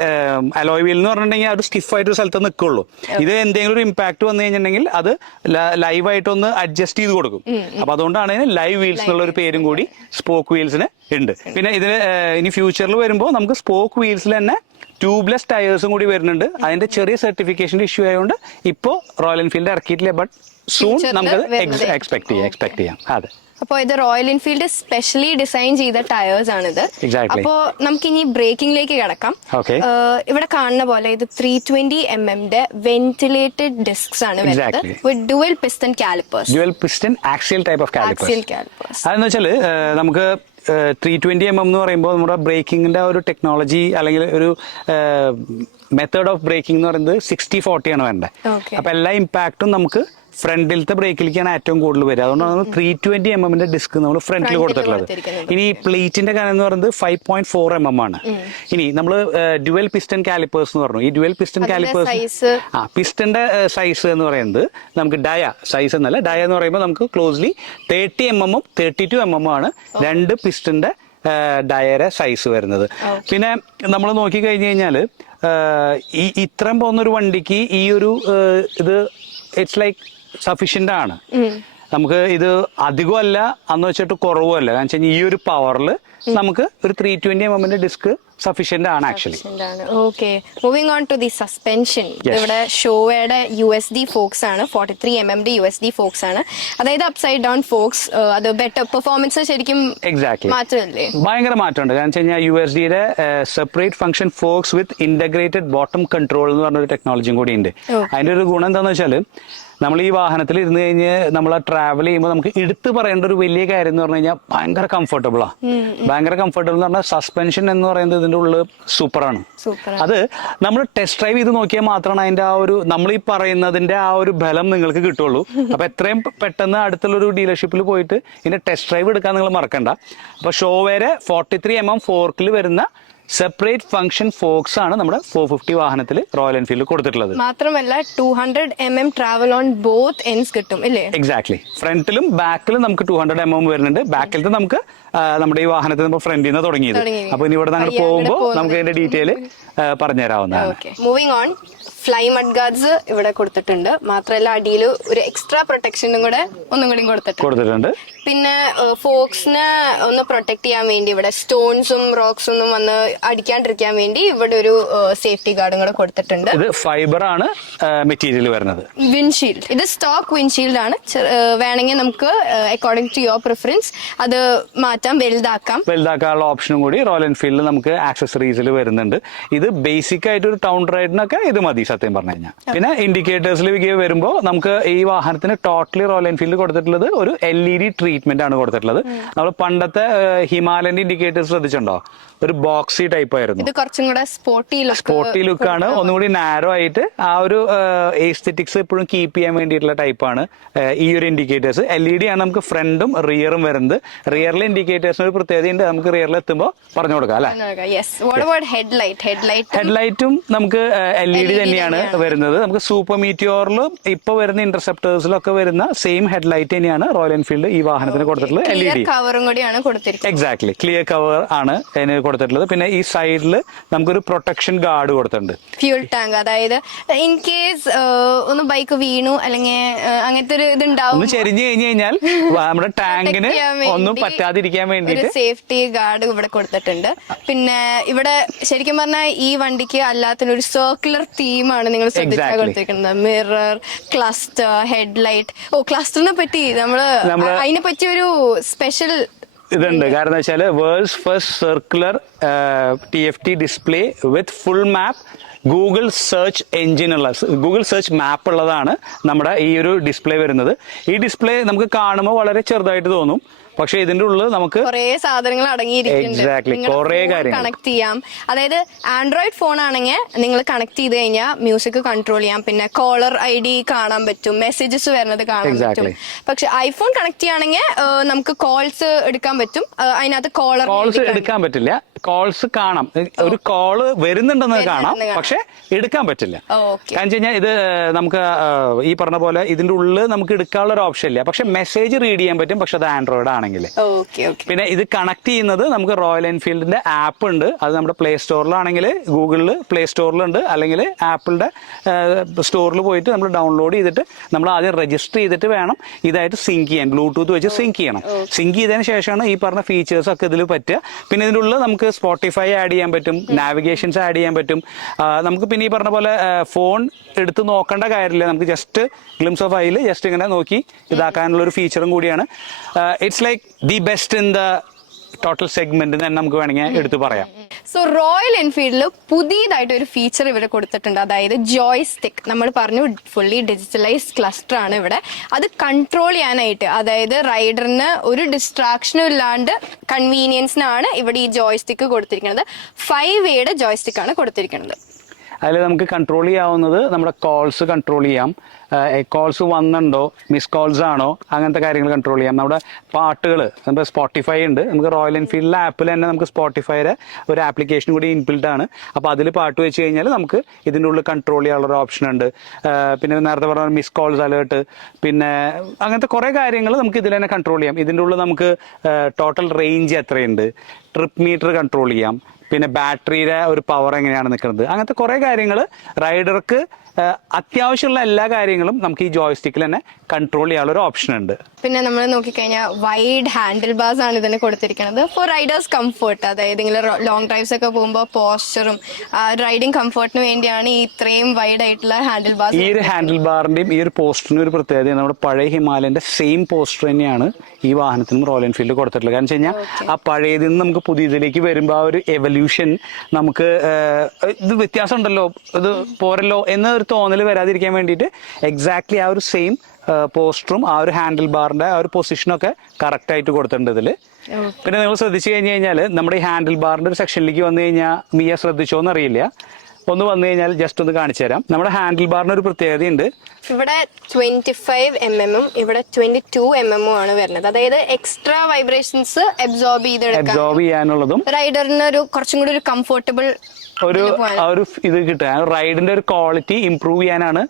അലോയ് വീൽ എന്ന് പറഞ്ഞിട്ടുണ്ടെങ്കിൽ അത് സ്റ്റിഫ് ആയിട്ട് ഒരു സ്ഥലത്ത് നിൽക്കുള്ളൂ. ഇത് എന്തെങ്കിലും ഒരു ഇമ്പാക്ട് വന്നു കഴിഞ്ഞിട്ടുണ്ടെങ്കിൽ അത് ലൈവായിട്ടൊന്ന് അഡ്ജസ്റ്റ് ചെയ്ത് കൊടുക്കും. അപ്പൊ അതുകൊണ്ടാണ് ലൈവ് വീൽസ് എന്നുള്ള ഒരു പേരും കൂടി സ്പോക്ക് വീൽസിന് ഉണ്ട്. പിന്നെ ഇതിന് ഇനി ഫ്യൂച്ചറിൽ വരുമ്പോൾ നമുക്ക് സ്പോക്ക് വീൽസിൽ തന്നെ ട്യൂബ്ലെസ് ടയേഴ്സും കൂടി വരുന്നുണ്ട്. അതിന്റെ ചെറിയ സർട്ടിഫിക്കേഷൻ ഇഷ്യൂ ആയതുകൊണ്ട് ഇപ്പോൾ റോയൽ എൻഫീൽഡ് ഇറക്കിയിട്ടില്ല. ബട്ട് സൂൺ നമുക്ക് എക്സ്പെക്ട് ചെയ്യാം. അതെ. അപ്പോൾ ഇത് റോയൽ എൻഫീൽഡ് സ്പെഷ്യലി ഡിസൈൻ ചെയ്ത ടയേഴ്സ് ആണിത്. അപ്പോൾ നമുക്ക് ഇനി ബ്രേക്കിംഗിലേക്ക് കിടക്കാം. ഇവിടെ കാണുന്ന പോലെ ഇത് 320 mm വെന്റിലേറ്റഡ് ഡിസ്ക്സ് ആണ് വരുന്നത് വിത്ത് dual piston callipers. Dual piston axial type of callipers. അതെന്ന് വെച്ചാൽ നമുക്ക് 320 mm എന്ന് പറയുമ്പോൾ നമ്മുടെ ബ്രേക്കിങ്ങിന്റെ ഒരു ടെക്നോളജി അല്ലെങ്കിൽ ഒരു മെത്തേഡ് ഓഫ് ബ്രേക്കിംഗ് എന്ന് പറയുന്നത് 60-40 ആണ് വേണ്ടത്. അപ്പൊ എല്ലാ ഇമ്പാക്റ്റും നമുക്ക് ഫ്രണ്ടിലത്തെ ബ്രേക്കിലേക്കാണ് ഏറ്റവും കൂടുതൽ വരിക. അതുകൊണ്ടാണ് 320 mm ഡിസ്ക് നമ്മൾ ഫ്രണ്ടിൽ കൊടുത്തിട്ടുള്ളത്. ഇനി പ്ലേറ്റിന്റെ കനം എന്ന് പറയുന്നത് 5.4 mm ആണ്. ഇനി നമ്മൾ ഡ്യുവൽ പിസ്റ്റൺ കാലിപ്പേഴ്സ് എന്ന് പറഞ്ഞു. ഈ ഡ്യുവൽ പിസ്റ്റൺ കാലിപ്പേഴ്സ് പിസ്റ്റന്റെ സൈസ് എന്ന് പറയുന്നത് നമുക്ക് ഡയ സൈസ് എന്നല്ല, ഡയ എന്ന് പറയുമ്പോൾ നമുക്ക് ക്ലോസ്ലി 30 mm 32 mm ആണ് രണ്ട് പിസ്റ്റന്റെ ഡയറെ സൈസ് വരുന്നത്. പിന്നെ നമ്മൾ നോക്കി കഴിഞ്ഞു കഴിഞ്ഞാൽ ഈ ഇത്രയും പോകുന്ന ഒരു വണ്ടിക്ക് ഈ ഒരു ഇത് ഇറ്റ്സ് ലൈക്ക് സഫീഷ്യന്റ് ആണ്. നമുക്ക് ഇത് അധികമല്ല എന്ന് വെച്ചിട്ട് കുറവുമല്ല. കാരണം വെച്ച് കഴിഞ്ഞാൽ ഈ ഒരു പവറിൽ നമുക്ക് ഒരു 320 mm ഡിസ്ക് സഫീഷ്യന്റ് ആണ് actually. Okay, moving on to the suspension. ഇവിടെ ഷോവയുടെ USD ഫോക്സ് ആണ്, 43 mm USD ഫോക്സ് ആണ്. അതായത് അപ്സൈഡ് ഡൗൺ ഫോക്സ്. അത് ബെറ്റർ പെർഫോമൻസ് ശരിക്കും എക്സാക്ട്ലി മാറ്റമല്ലേ? ഭയങ്കര മാറ്റമുണ്ട്. കാരണം വെച്ച് കഴിഞ്ഞാൽ USDയുടെ സെപ്പറേറ്റ് ഫംഗ്ഷൻ ഫോക്സ് വിത്ത് ഇന്റഗ്രേറ്റഡ് ബോട്ടം കൺട്രോൾ എന്ന് പറഞ്ഞൊരു ടെക്നോളജിയും കൂടി ഉണ്ട്. അതിന്റെ ഒരു ഗുണം എന്താണെന്ന് വെച്ചാൽ നമ്മൾ ഈ വാഹനത്തിൽ ഇരുന്ന് കഴിഞ്ഞ് നമ്മൾ ട്രാവൽ ചെയ്യുമ്പോൾ നമുക്ക് എടുത്തു പറയേണ്ട ഒരു വലിയ കാര്യം എന്ന് പറഞ്ഞു കഴിഞ്ഞാൽ ഭയങ്കര കംഫർട്ടബിളാ. ഭയങ്കര കംഫർട്ടബിൾ എന്ന് പറഞ്ഞാൽ സസ്പെൻഷൻ എന്ന് പറയുന്നത് ഇതിന്റെ ഉള്ളിൽ സൂപ്പറാണ്. അത് നമ്മൾ ടെസ്റ്റ് ഡ്രൈവ് ചെയ്ത് നോക്കിയാൽ മാത്രമാണ് അതിന്റെ ആ ഒരു നമ്മൾ ഈ പറയുന്നതിന്റെ ആ ഒരു ബലം നിങ്ങൾക്ക് കിട്ടുള്ളൂ. അപ്പൊ എത്രയും പെട്ടെന്ന് അടുത്തുള്ള ഒരു ഡീലർഷിപ്പിൽ പോയിട്ട് ഇതിന്റെ ടെസ്റ്റ് ഡ്രൈവ് എടുക്കാൻ നിങ്ങൾ മറക്കണ്ട. അപ്പൊ ഷോവേരെ 43 mm ഫോർക്കിൽ വരുന്ന സെപ്പറേറ്റ് ഫംഗ്ഷൻ ഫോക്സ് ആണ് നമ്മുടെ 450 വാഹനത്തിൽ റോയൽ എൻഫീൽഡ് കൊടുത്തിട്ടുള്ളത്. മാത്രമല്ല 200 mm travel on both ends കിട്ടും അല്ലേ? എക്സാക്ട്ലി. ഫ്രണ്ടിലും ബാക്കിലും നമുക്ക് 200 mm വരുന്നുണ്ട്. ബാക്കിലത്തെ നമുക്ക് നമ്മുടെ ഈ വാഹനത്തിൽ നമ്മൾ ഫ്രണ്ടിൽ നിന്ന് തുടങ്ങിയത്. അപ്പൊ ഇനി ഇവിടെ നമ്മൾ പോകുമ്പോൾ നമുക്ക് അതിന്റെ ഡീറ്റെയിൽ പറഞ്ഞുതരാവുന്നതാണ്. Moving on, fly mud guards ഇവിടെ കൊടുത്തിട്ടുണ്ട്. മാത്രമല്ല അടിയിൽ ഒരു എക്സ്ട്രാ പ്രൊട്ടക്ഷനും കൂടെ ഒന്നും കൂടി കൊടുത്തിട്ടുണ്ട്. പിന്നെ ഫോക്സിനെ ഒന്ന് പ്രൊട്ടക്ട് ചെയ്യാൻ വേണ്ടി ഇവിടെ സ്റ്റോൺസും റോക്സും ഒന്നും വന്ന് അടിക്കാണ്ടിരിക്കാൻ വേണ്ടി ഇവിടെ ഒരു സേഫ്റ്റി ഗാർഡും കൂടെ കൊടുത്തിട്ടുണ്ട്. ഇത് ഫൈബർ ആണ് മെറ്റീരിയൽ വരുന്നത്. വിൻഷീൽഡ്, ഇത് സ്റ്റോക്ക് വിൻഷീൽഡ് ആണ്. വേണമെങ്കിൽ നമുക്ക് അക്കോർഡിംഗ് ടു യുവർ പ്രിഫറൻസ് അത് മാറ്റാം, വലുതാക്കാനുള്ള ഓപ്ഷനും കൂടി റോയൽ എൻഫീൽഡിൽ നമുക്ക് ആക്സസറീസിൽ വരുന്നുണ്ട്. ഇത് ബേസിക് ആയിട്ട് ഒരു ടൗൺ റൈഡിനൊക്കെ ഇത് മതി സത്യം പറഞ്ഞു കഴിഞ്ഞാൽ. പിന്നെ ഇൻഡിക്കേറ്റേഴ്സിൽ വരുമ്പോൾ നമുക്ക് ഈ വാഹനത്തിന് ടോട്ടലി റോയൽ എൻഫീൽഡ് കൊടുത്തിട്ടുള്ളത് ഒരു LED ട്രീറ്റ്മെന്റ് ആണ് കൊടുത്തിട്ടുള്ളത്. നമ്മൾ പണ്ടത്തെ ഹിമാലയന്റെ ഇൻഡിക്കേറ്റേഴ്സ് ശ്രദ്ധിച്ചിട്ടുണ്ടോ? ഒരു ബോക്സി ടൈപ്പ് ആയിരുന്നു. ഇത് കുറച്ചും കൂടെ സ്പോർട്ടി ലുക്കാണ്, ഒന്നുകൂടി നാരോ ആയിട്ട് ആ ഒരു എസ്തെറ്റിക്സ് എപ്പോഴും കീപ്പ് ചെയ്യാൻ വേണ്ടിയിട്ടുള്ള ടൈപ്പാണ് ഈ ഒരു ഇൻഡിക്കേറ്റേഴ്സ്. LED ആണ് നമുക്ക് ഫ്രണ്ടും റിയറും വരുന്നത്. റിയറിലെ ഇൻഡിക്കേറ്റേഴ്സിന് ഒരു പ്രത്യേകതയുണ്ട്, നമുക്ക് റിയറിൽ എത്തുമ്പോൾ പറഞ്ഞു കൊടുക്കാം അല്ലെ. ഹെഡ്ലൈറ്റും നമുക്ക് LED തന്നെയാണ് വരുന്നത്. നമുക്ക് സൂപ്പർ മീറ്റിയോറിലും ഇപ്പൊ വരുന്ന ഇന്റർസെപ്റ്റേഴ്സിലും ഒക്കെ വരുന്ന സെയിം ഹെഡ്ലൈറ്റ് തന്നെയാണ് റോയൽ എൻഫീൽഡ് ഈ വാഹനത്തിന് കൊടുത്തിട്ടുള്ളത്. LED കവറും കൂടിയാണ് കൊടുത്തിരിക്കുന്നത്. എക്സാക്ട്ലി, ക്ലിയർ കവർ ആണ് അതിന് കൊടുത്തിട്ടുള്ളത്. പിന്നെ ഈ സൈഡിൽ നമുക്കൊരു പ്രൊട്ടക്ഷൻ ഗാർഡ് കൊടുത്തിട്ടുണ്ട്. ഫ്യൂൽ ടാങ്ക്, അതായത് ഇൻ കേസ് ഒന്ന് ബൈക്ക് വീണു അല്ലെങ്കിൽ അങ്ങനത്തെ ഒരു ഇതുണ്ടാവും, ഒന്ന് ചെരിഞ്ഞു കഴിഞ്ഞു കഴിഞ്ഞാൽ നമ്മുടെ ടാങ്കിന് ഒന്നും പറ്റാതിരിക്കാൻ വേണ്ടി സേഫ്റ്റി ഗാർഡ് ഇവിടെ കൊടുത്തിട്ടുണ്ട്. പിന്നെ ഇവിടെ ശരിക്കും പറഞ്ഞാൽ ഈ വണ്ടിക്ക് അല്ലാത്തൊരു സർക്കുലർ തീമാണ് നിങ്ങൾ ശ്രദ്ധിച്ചാൽ കൊടുത്തിരിക്കുന്നത്. Mirror, cluster, headlight. ക്ലസ്റ്ററിനെ പറ്റി നമ്മള് അതിനെ പറ്റി ഒരു സ്പെഷ്യൽ ഇതുണ്ട്. കാരണം എന്താ വെച്ചാൽ world's first circular TFT display with full map Google search engine ഉള്ള ഗൂഗിൾ സെർച്ച് മാപ്പ് ഉള്ളതാണ് നമ്മുടെ ഈ ഒരു ഡിസ്പ്ലേ വരുന്നത്. ഈ ഡിസ്പ്ലേ നമുക്ക് കാണുമ്പോൾ വളരെ ചെറുതായിട്ട് തോന്നും, പക്ഷെ ഇതിന്റെ ഉള്ളിൽ നമുക്ക് കുറെ സാധനങ്ങൾ അടങ്ങിയിരിക്കുന്നുണ്ട്. കണക്ട് ചെയ്യാം. അതായത് ആൻഡ്രോയിഡ് ഫോൺ ആണെങ്കിൽ നിങ്ങൾ കണക്ട് ചെയ്ത് കഴിഞ്ഞാൽ മ്യൂസിക് കൺട്രോൾ ചെയ്യാം, പിന്നെ കോളർ ID കാണാൻ പറ്റും, മെസ്സേജസ് വരുന്നത് കാണാൻ പറ്റും. പക്ഷെ ഐഫോൺ കണക്ട് ചെയ്യുകയാണെങ്കിൽ നമുക്ക് കോൾസ് എടുക്കാൻ പറ്റും. അതിനകത്ത് കോൾസ് എടുക്കാൻ പറ്റില്ല, കോൾസ് കാണാം, ഒരു കോള് വരുന്നുണ്ടെന്ന് കാണാം, പക്ഷെ എടുക്കാൻ പറ്റില്ല. കാരണം വെച്ച് കഴിഞ്ഞാൽ ഇത് നമുക്ക് ഈ പറഞ്ഞ പോലെ ഇതിന്റെ ഉള്ളിൽ നമുക്ക് എടുക്കാനുള്ള ഒരു ഓപ്ഷൻ ഇല്ല. പക്ഷെ മെസ്സേജ് റീഡ് ചെയ്യാൻ പറ്റും, പക്ഷെ അത് ആൻഡ്രോയിഡ് ആണെങ്കിൽ. പിന്നെ ഇത് കണക്ട് ചെയ്യുന്നത് നമുക്ക് റോയൽ എൻഫീൽഡിന്റെ ആപ്പ് ഉണ്ട്. അത് നമ്മുടെ പ്ലേ സ്റ്റോറിലാണെങ്കിൽ ഗൂഗിളിൽ പ്ലേ സ്റ്റോറിലുണ്ട്, അല്ലെങ്കിൽ ആപ്പിളിന്റെ സ്റ്റോറിൽ പോയിട്ട് നമ്മൾ ഡൗൺലോഡ് ചെയ്തിട്ട് നമ്മൾ ആദ്യം രജിസ്റ്റർ ചെയ്തിട്ട് വേണം ഇതായിട്ട് സിങ്ക് ചെയ്യാൻ. ബ്ലൂടൂത്ത് വെച്ച് സിങ്ക് ചെയ്യണം. സിങ്ക് ചെയ്തതിന് ശേഷമാണ് ഈ പറഞ്ഞ ഫീച്ചേഴ്സ് ഒക്കെ ഇതിൽ പറ്റുക. പിന്നെ ഇതിൻ്റെ ഉള്ളിൽ നമുക്ക് സ്പോട്ടിഫൈ ആഡ് ചെയ്യാൻ പറ്റും, നാവിഗേഷൻസ് ആഡ് ചെയ്യാൻ പറ്റും. നമുക്ക് പിന്നെ ഈ പറഞ്ഞ പോലെ ഫോൺ എടുത്ത് നോക്കേണ്ട കാര്യമില്ല, നമുക്ക് ജസ്റ്റ് ഗ്ലിംസ് ഓഫ് ഐയിൽ ജസ്റ്റ് ഇങ്ങനെ നോക്കി ഇതാക്കാനുള്ള ഒരു ഫീച്ചറും കൂടിയാണ്. It's like the best in the total segment തന്നെ നമുക്ക് വേണമെങ്കിൽ എടുത്തു പറയാം. സോ റോയൽ എൻഫീൽഡിൽ പുതിയതായിട്ട് ഒരു ഫീച്ചർ ഇവിടെ കൊടുത്തിട്ടുണ്ട്. അതായത് ജോയ്സ്റ്റിക്. നമ്മൾ പറഞ്ഞു ഫുള്ളി ഡിജിറ്റലൈസ്ഡ് ക്ലസ്റ്റർ ആണ് ഇവിടെ. അത് കൺട്രോൾ ചെയ്യാനായിട്ട്, അതായത് റൈഡറിന് ഒരു ഡിസ്ട്രാക്ഷനും ഇല്ലാണ്ട് കൺവീനിയൻസിനാണ് ഇവിടെ ഈ ജോയ്സ്റ്റിക്ക് കൊടുത്തിരിക്കുന്നത്. 5-way ജോയ്സ്റ്റിക് ആണ് കൊടുത്തിരിക്കുന്നത്. അതിൽ നമുക്ക് കൺട്രോൾ ചെയ്യാവുന്നത് നമ്മുടെ കോൾസ് കൺട്രോൾ ചെയ്യാം, കോൾസ് വന്നിട്ടുണ്ടോ, മിസ് കോൾസ് ആണോ, അങ്ങനത്തെ കാര്യങ്ങൾ കൺട്രോൾ ചെയ്യാം. നമ്മുടെ പാട്ടുകൾ, നമ്മുടെ സ്പോട്ടിഫൈ ഉണ്ട്. നമുക്ക് റോയൽ എൻഫീൽഡിലെ ആപ്പിൽ തന്നെ നമുക്ക് സ്പോട്ടിഫൈയുടെ ഒരു ആപ്ലിക്കേഷൻ കൂടി ഇൻബിൽഡ് ആണ്. അപ്പോൾ അതിൽ പാട്ട് വെച്ച് കഴിഞ്ഞാൽ നമുക്ക് ഇതിൻ്റെ ഉള്ളിൽ കൺട്രോൾ ചെയ്യാനുള്ള ഒരു ഓപ്ഷൻ ഉണ്ട്. പിന്നെ നേരത്തെ പറഞ്ഞ മിസ് കോൾസ് അലേർട്ട്, പിന്നെ അങ്ങനത്തെ കുറേ കാര്യങ്ങൾ നമുക്ക് ഇതിൽ തന്നെ കൺട്രോൾ ചെയ്യാം. ഇതിൻ്റെ ഉള്ളിൽ നമുക്ക് ടോട്ടൽ റേഞ്ച് എത്രയുണ്ട്, ട്രിപ്പ് മീറ്റർ കൺട്രോൾ ചെയ്യാം, പിന്നെ ബാറ്ററിയുടെ ഒരു പവർ എങ്ങനെയാണ് നിൽക്കുന്നത്, അങ്ങനത്തെ കുറെ കാര്യങ്ങൾ റൈഡർക്ക് അത്യാവശ്യമുള്ള എല്ലാ കാര്യങ്ങളും നമുക്ക് ഈ ജോയ്സ്റ്റിക്കിൽ തന്നെ കൺട്രോൾ ചെയ്യാനുള്ള ഒരു ഓപ്ഷൻ ഉണ്ട്. പിന്നെ നമ്മൾ നോക്കിക്കഴിഞ്ഞാൽ വൈഡ് ഹാൻഡിൽ ബാർസ് ആണ് ഇതിന് കൊടുത്തിരിക്കുന്നത് ഫോർ റൈഡേഴ്സ് കംഫർട്ട്. അതായത് ഇങ്ങനെ ലോങ് ഡ്രൈവ്സ് ഒക്കെ പോകുമ്പോൾ പോസ്ചറും റൈഡിങ് കംഫർട്ടിന് വേണ്ടിയാണ് ഈ ഇത്രയും വൈഡ് ആയിട്ടുള്ള ഹാൻഡിൽ ബാർസ്. ഈ ഒരു ഹാൻഡിൽ ബാറിന്റെയും ഈ ഒരു പോസ്റ്ററിനും ഒരു പ്രത്യേകത, നമ്മുടെ പഴയ ഹിമാലയന്റെ സെയിം പോസ്റ്റർ തന്നെയാണ് ഈ വാഹനത്തിനും റോയൽ എൻഫീൽഡ് കൊടുത്തിട്ടുള്ളത്. കാരണം വെച്ച് കഴിഞ്ഞാൽ ആ പഴയതിൽ നിന്ന് നമുക്ക് പുതിയതിലേക്ക് വരുമ്പോൾ ആ ഒരു എവല്യൂഷൻ നമുക്ക് ഇത് വ്യത്യാസം ഉണ്ടല്ലോ, ഇത് പോരല്ലോ എന്നൊരു തോന്നൽ വരാതിരിക്കാൻ വേണ്ടിയിട്ട് എക്സാക്ട്ലി ആ ഒരു സെയിം പോസ്റ്ററും ആ ഒരു ഹാൻഡിൽ ബാറിന്റെ ആ ഒരു പൊസിഷനൊക്കെ കറക്റ്റ് ആയിട്ട് കൊടുത്തിട്ടുണ്ട് ഇതില്. പിന്നെ നിങ്ങൾ ശ്രദ്ധിച്ചു കഴിഞ്ഞു കഴിഞ്ഞാൽ നമ്മുടെ ഈ ഹാൻഡിൽ ബാറിന്റെ ഒരു സെക്ഷനിലേക്ക് വന്നു കഴിഞ്ഞാൽ മിയ ശ്രദ്ധിച്ചോന്ന് അറിയില്ല, ഒന്ന് വന്നു കഴിഞ്ഞാൽ ജസ്റ്റ് ഒന്ന് കാണിച്ചു തരാം. നമ്മുടെ ഹാൻഡിൽ ബാറിന് ഒരു പ്രത്യേകതയുണ്ട്. ഇവിടെ 25 mm ഇവിടെ 22 mm ആണ് വരുന്നത്. അതായത് എക്സ്ട്രാ വൈബ്രേഷൻസ് അബ്സോർബ് ചെയ്യാനുള്ളതും റൈഡറിന് ഒരു കുറച്ചും കൂടി ഒരു കംഫർട്ടബിൾ ഒരു ഇത് കിട്ടുക, റൈഡിന്റെ ഒരു ക്വാളിറ്റി ഇംപ്രൂവ് ചെയ്യാനാണ്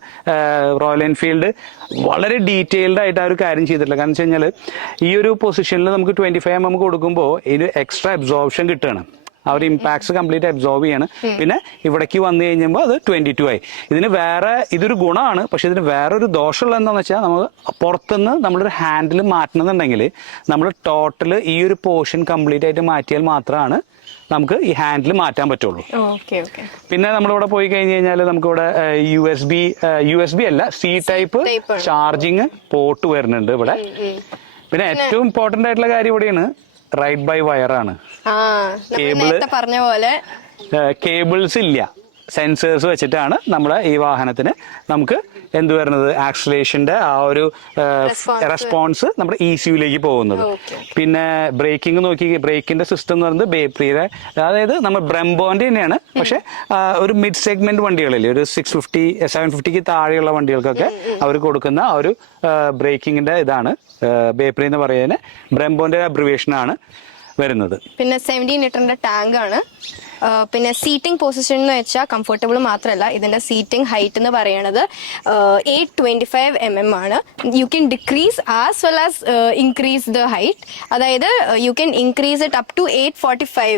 റോയൽ എൻഫീൽഡ് വളരെ ഡീറ്റെയിൽഡ് ആയിട്ട് ആ ഒരു കാര്യം ചെയ്തിട്ടുള്ളത്. കാരണം വെച്ച് കഴിഞ്ഞാൽ ഈ ഒരു പൊസിഷനിൽ നമുക്ക് 25 mm കൊടുക്കുമ്പോൾ ഇതിന് എക്സ്ട്രാ അബ്സോർപ്ഷൻ കിട്ടുകയാണ്, ആ ഒരു ഇമ്പാക്ട്സ് കംപ്ലീറ്റ് അബ്സോർബ് ചെയ്യാണ്. പിന്നെ ഇവിടേക്ക് വന്നു കഴിഞ്ഞപ്പോൾ അത് 22 ആയി. ഇതൊരു ഗുണമാണ്, പക്ഷെ ഇതിന് വേറെ ഒരു ദോഷമുള്ള എന്താണെന്ന് വെച്ചാൽ നമ്മൾ പുറത്തുനിന്ന് നമ്മളൊരു ഹാൻഡിൽ മാറ്റണമെന്നുണ്ടെങ്കിൽ നമ്മൾ ടോട്ടൽ ഈ ഒരു പോർഷൻ കംപ്ലീറ്റ് ആയിട്ട് മാറ്റിയാൽ മാത്രമാണ് നമുക്ക് ഈ ഹാൻഡിൽ മാറ്റാൻ പറ്റുള്ളൂ. പിന്നെ നമ്മളിവിടെ പോയി കഴിഞ്ഞ് കഴിഞ്ഞാൽ നമുക്കിവിടെ USB അല്ല സി ടൈപ്പ് ചാർജിങ് പോർട്ട് വരുന്നുണ്ട് ഇവിടെ. പിന്നെ ഏറ്റവും ഇമ്പോർട്ടന്റ് ആയിട്ടുള്ള കാര്യം ഇവിടെയാണ് റൈഡ് ബൈ വയർ ആണ്. പറഞ്ഞ പോലെ കേബിൾസ് ഇല്ല, സെൻസേഴ്സ് വെച്ചിട്ടാണ് നമ്മുടെ ഈ വാഹനത്തിന് നമുക്ക് എന്ത് വരുന്നത്, ആക്സിലേഷന്റെ ആ ഒരു റെസ്പോൺസ് നമ്മുടെ ECUലേക്ക് പോകുന്നത്. പിന്നെ ബ്രേക്കിംഗ് നോക്കി, ബ്രേക്കിന്റെ സിസ്റ്റം എന്ന് പറയുന്നത് ബേപ്രിയുടെ, അതായത് നമ്മൾ ബ്രെംബോന്റെ തന്നെയാണ്, പക്ഷെ ഒരു മിഡ് സെഗ്മെന്റ് വണ്ടികളിൽ ഒരു 650 750ക്ക് താഴെയുള്ള വണ്ടികൾക്കൊക്കെ അവർ കൊടുക്കുന്ന ആ ഒരു ബ്രേക്കിങ്ങിന്റെ ഇതാണ് ബേപ്രി എന്ന് പറയുന്നത്. ബ്രെംബോന്റെ അബ്രിവേഷൻ ആണ് വരുന്നത്. പിന്നെ 17 ലിറ്ററിന്റെ ടാങ്ക് ആണ്. പിന്നെ സീറ്റിംഗ് പൊസിഷൻ എന്ന് വെച്ചാൽ കംഫർട്ടബിൾ മാത്രമല്ല, ഇതിന്റെ സീറ്റിംഗ് ഹൈറ്റ് എന്ന് പറയുന്നത് 825 mm ആണ്. You can decrease as well as increase the height. അതായത് you can increase it up to 845,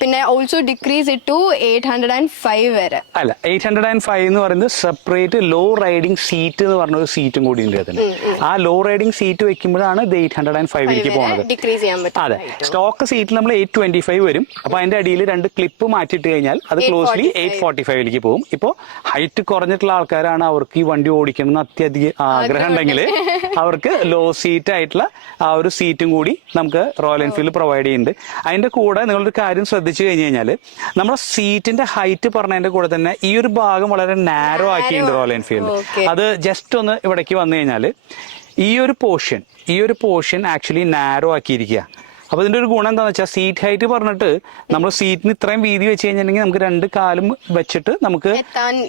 പിന്നെ ഓൾസോ ഡിക്രീസ് ഇറ്റ് ടു 805 വരെ. അല്ല, 805 എന്ന് പറയുന്നത് സെപ്പറേറ്റ് ലോ റൈഡിംഗ് സീറ്റ് എന്ന് പറഞ്ഞ ഒരു സീറ്റും കൂടി ഉണ്ട് അതിന്. ആ ലോ റൈഡിംഗ് സീറ്റ് വെക്കുമ്പോഴാണ് ഇത് 805ലേക്ക് പോകുന്നത്. ഡിക്രീസ് ചെയ്യാൻ പറ്റും. അതെ, സ്റ്റോക്ക് സീറ്റിൽ നമ്മൾ 825 വരും. അപ്പൊ അതിന്റെ അടിയിൽ 2 ക്ലിപ്പ് മാറ്റിട്ട് കഴിഞ്ഞാൽ അത് ക്ലോസ്ലി 845ലേക്ക് പോകും. ഇപ്പോൾ ഹൈറ്റ് കുറഞ്ഞിട്ടുള്ള ആൾക്കാരാണ്, അവർക്ക് ഈ വണ്ടി ഓടിക്കണം എന്ന് അത്യധികം ആഗ്രഹം ഉണ്ടെങ്കിൽ അവർക്ക് ലോ സീറ്റ് ആയിട്ടുള്ള ആ ഒരു സീറ്റും കൂടി നമുക്ക് റോയൽ എൻഫീൽഡ് പ്രൊവൈഡ് ചെയ്യുന്നുണ്ട്. അതിന്റെ കൂടെ നിങ്ങളൊരു കാര്യം ശ്രദ്ധിച്ചു കഴിഞ്ഞു കഴിഞ്ഞാൽ നമ്മുടെ സീറ്റിന്റെ ഹൈറ്റ് പറഞ്ഞതിന്റെ കൂടെ തന്നെ ഈ ഒരു ഭാഗം വളരെ നാരോ ആക്കിയിട്ടുണ്ട് റോയൽ എൻഫീൽഡ്. അത് ജസ്റ്റ് ഒന്ന് ഇവിടേക്ക് വന്നു കഴിഞ്ഞാൽ ഈ ഒരു പോർഷൻ ആക്ച്വലി നാരോ ആക്കിയിരിക്കുക. അപ്പൊ ഇതിന്റെ ഒരു ഗുണം എന്താണെന്ന് വെച്ചാൽ സീറ്റ് ഹൈറ്റ് പറഞ്ഞിട്ട് നമ്മൾ സീറ്റിന് ഇത്രയും വീതി വെച്ച് കഴിഞ്ഞിട്ടുണ്ടെങ്കിൽ നമുക്ക് 2 കാലും വെച്ചിട്ട് നമുക്ക്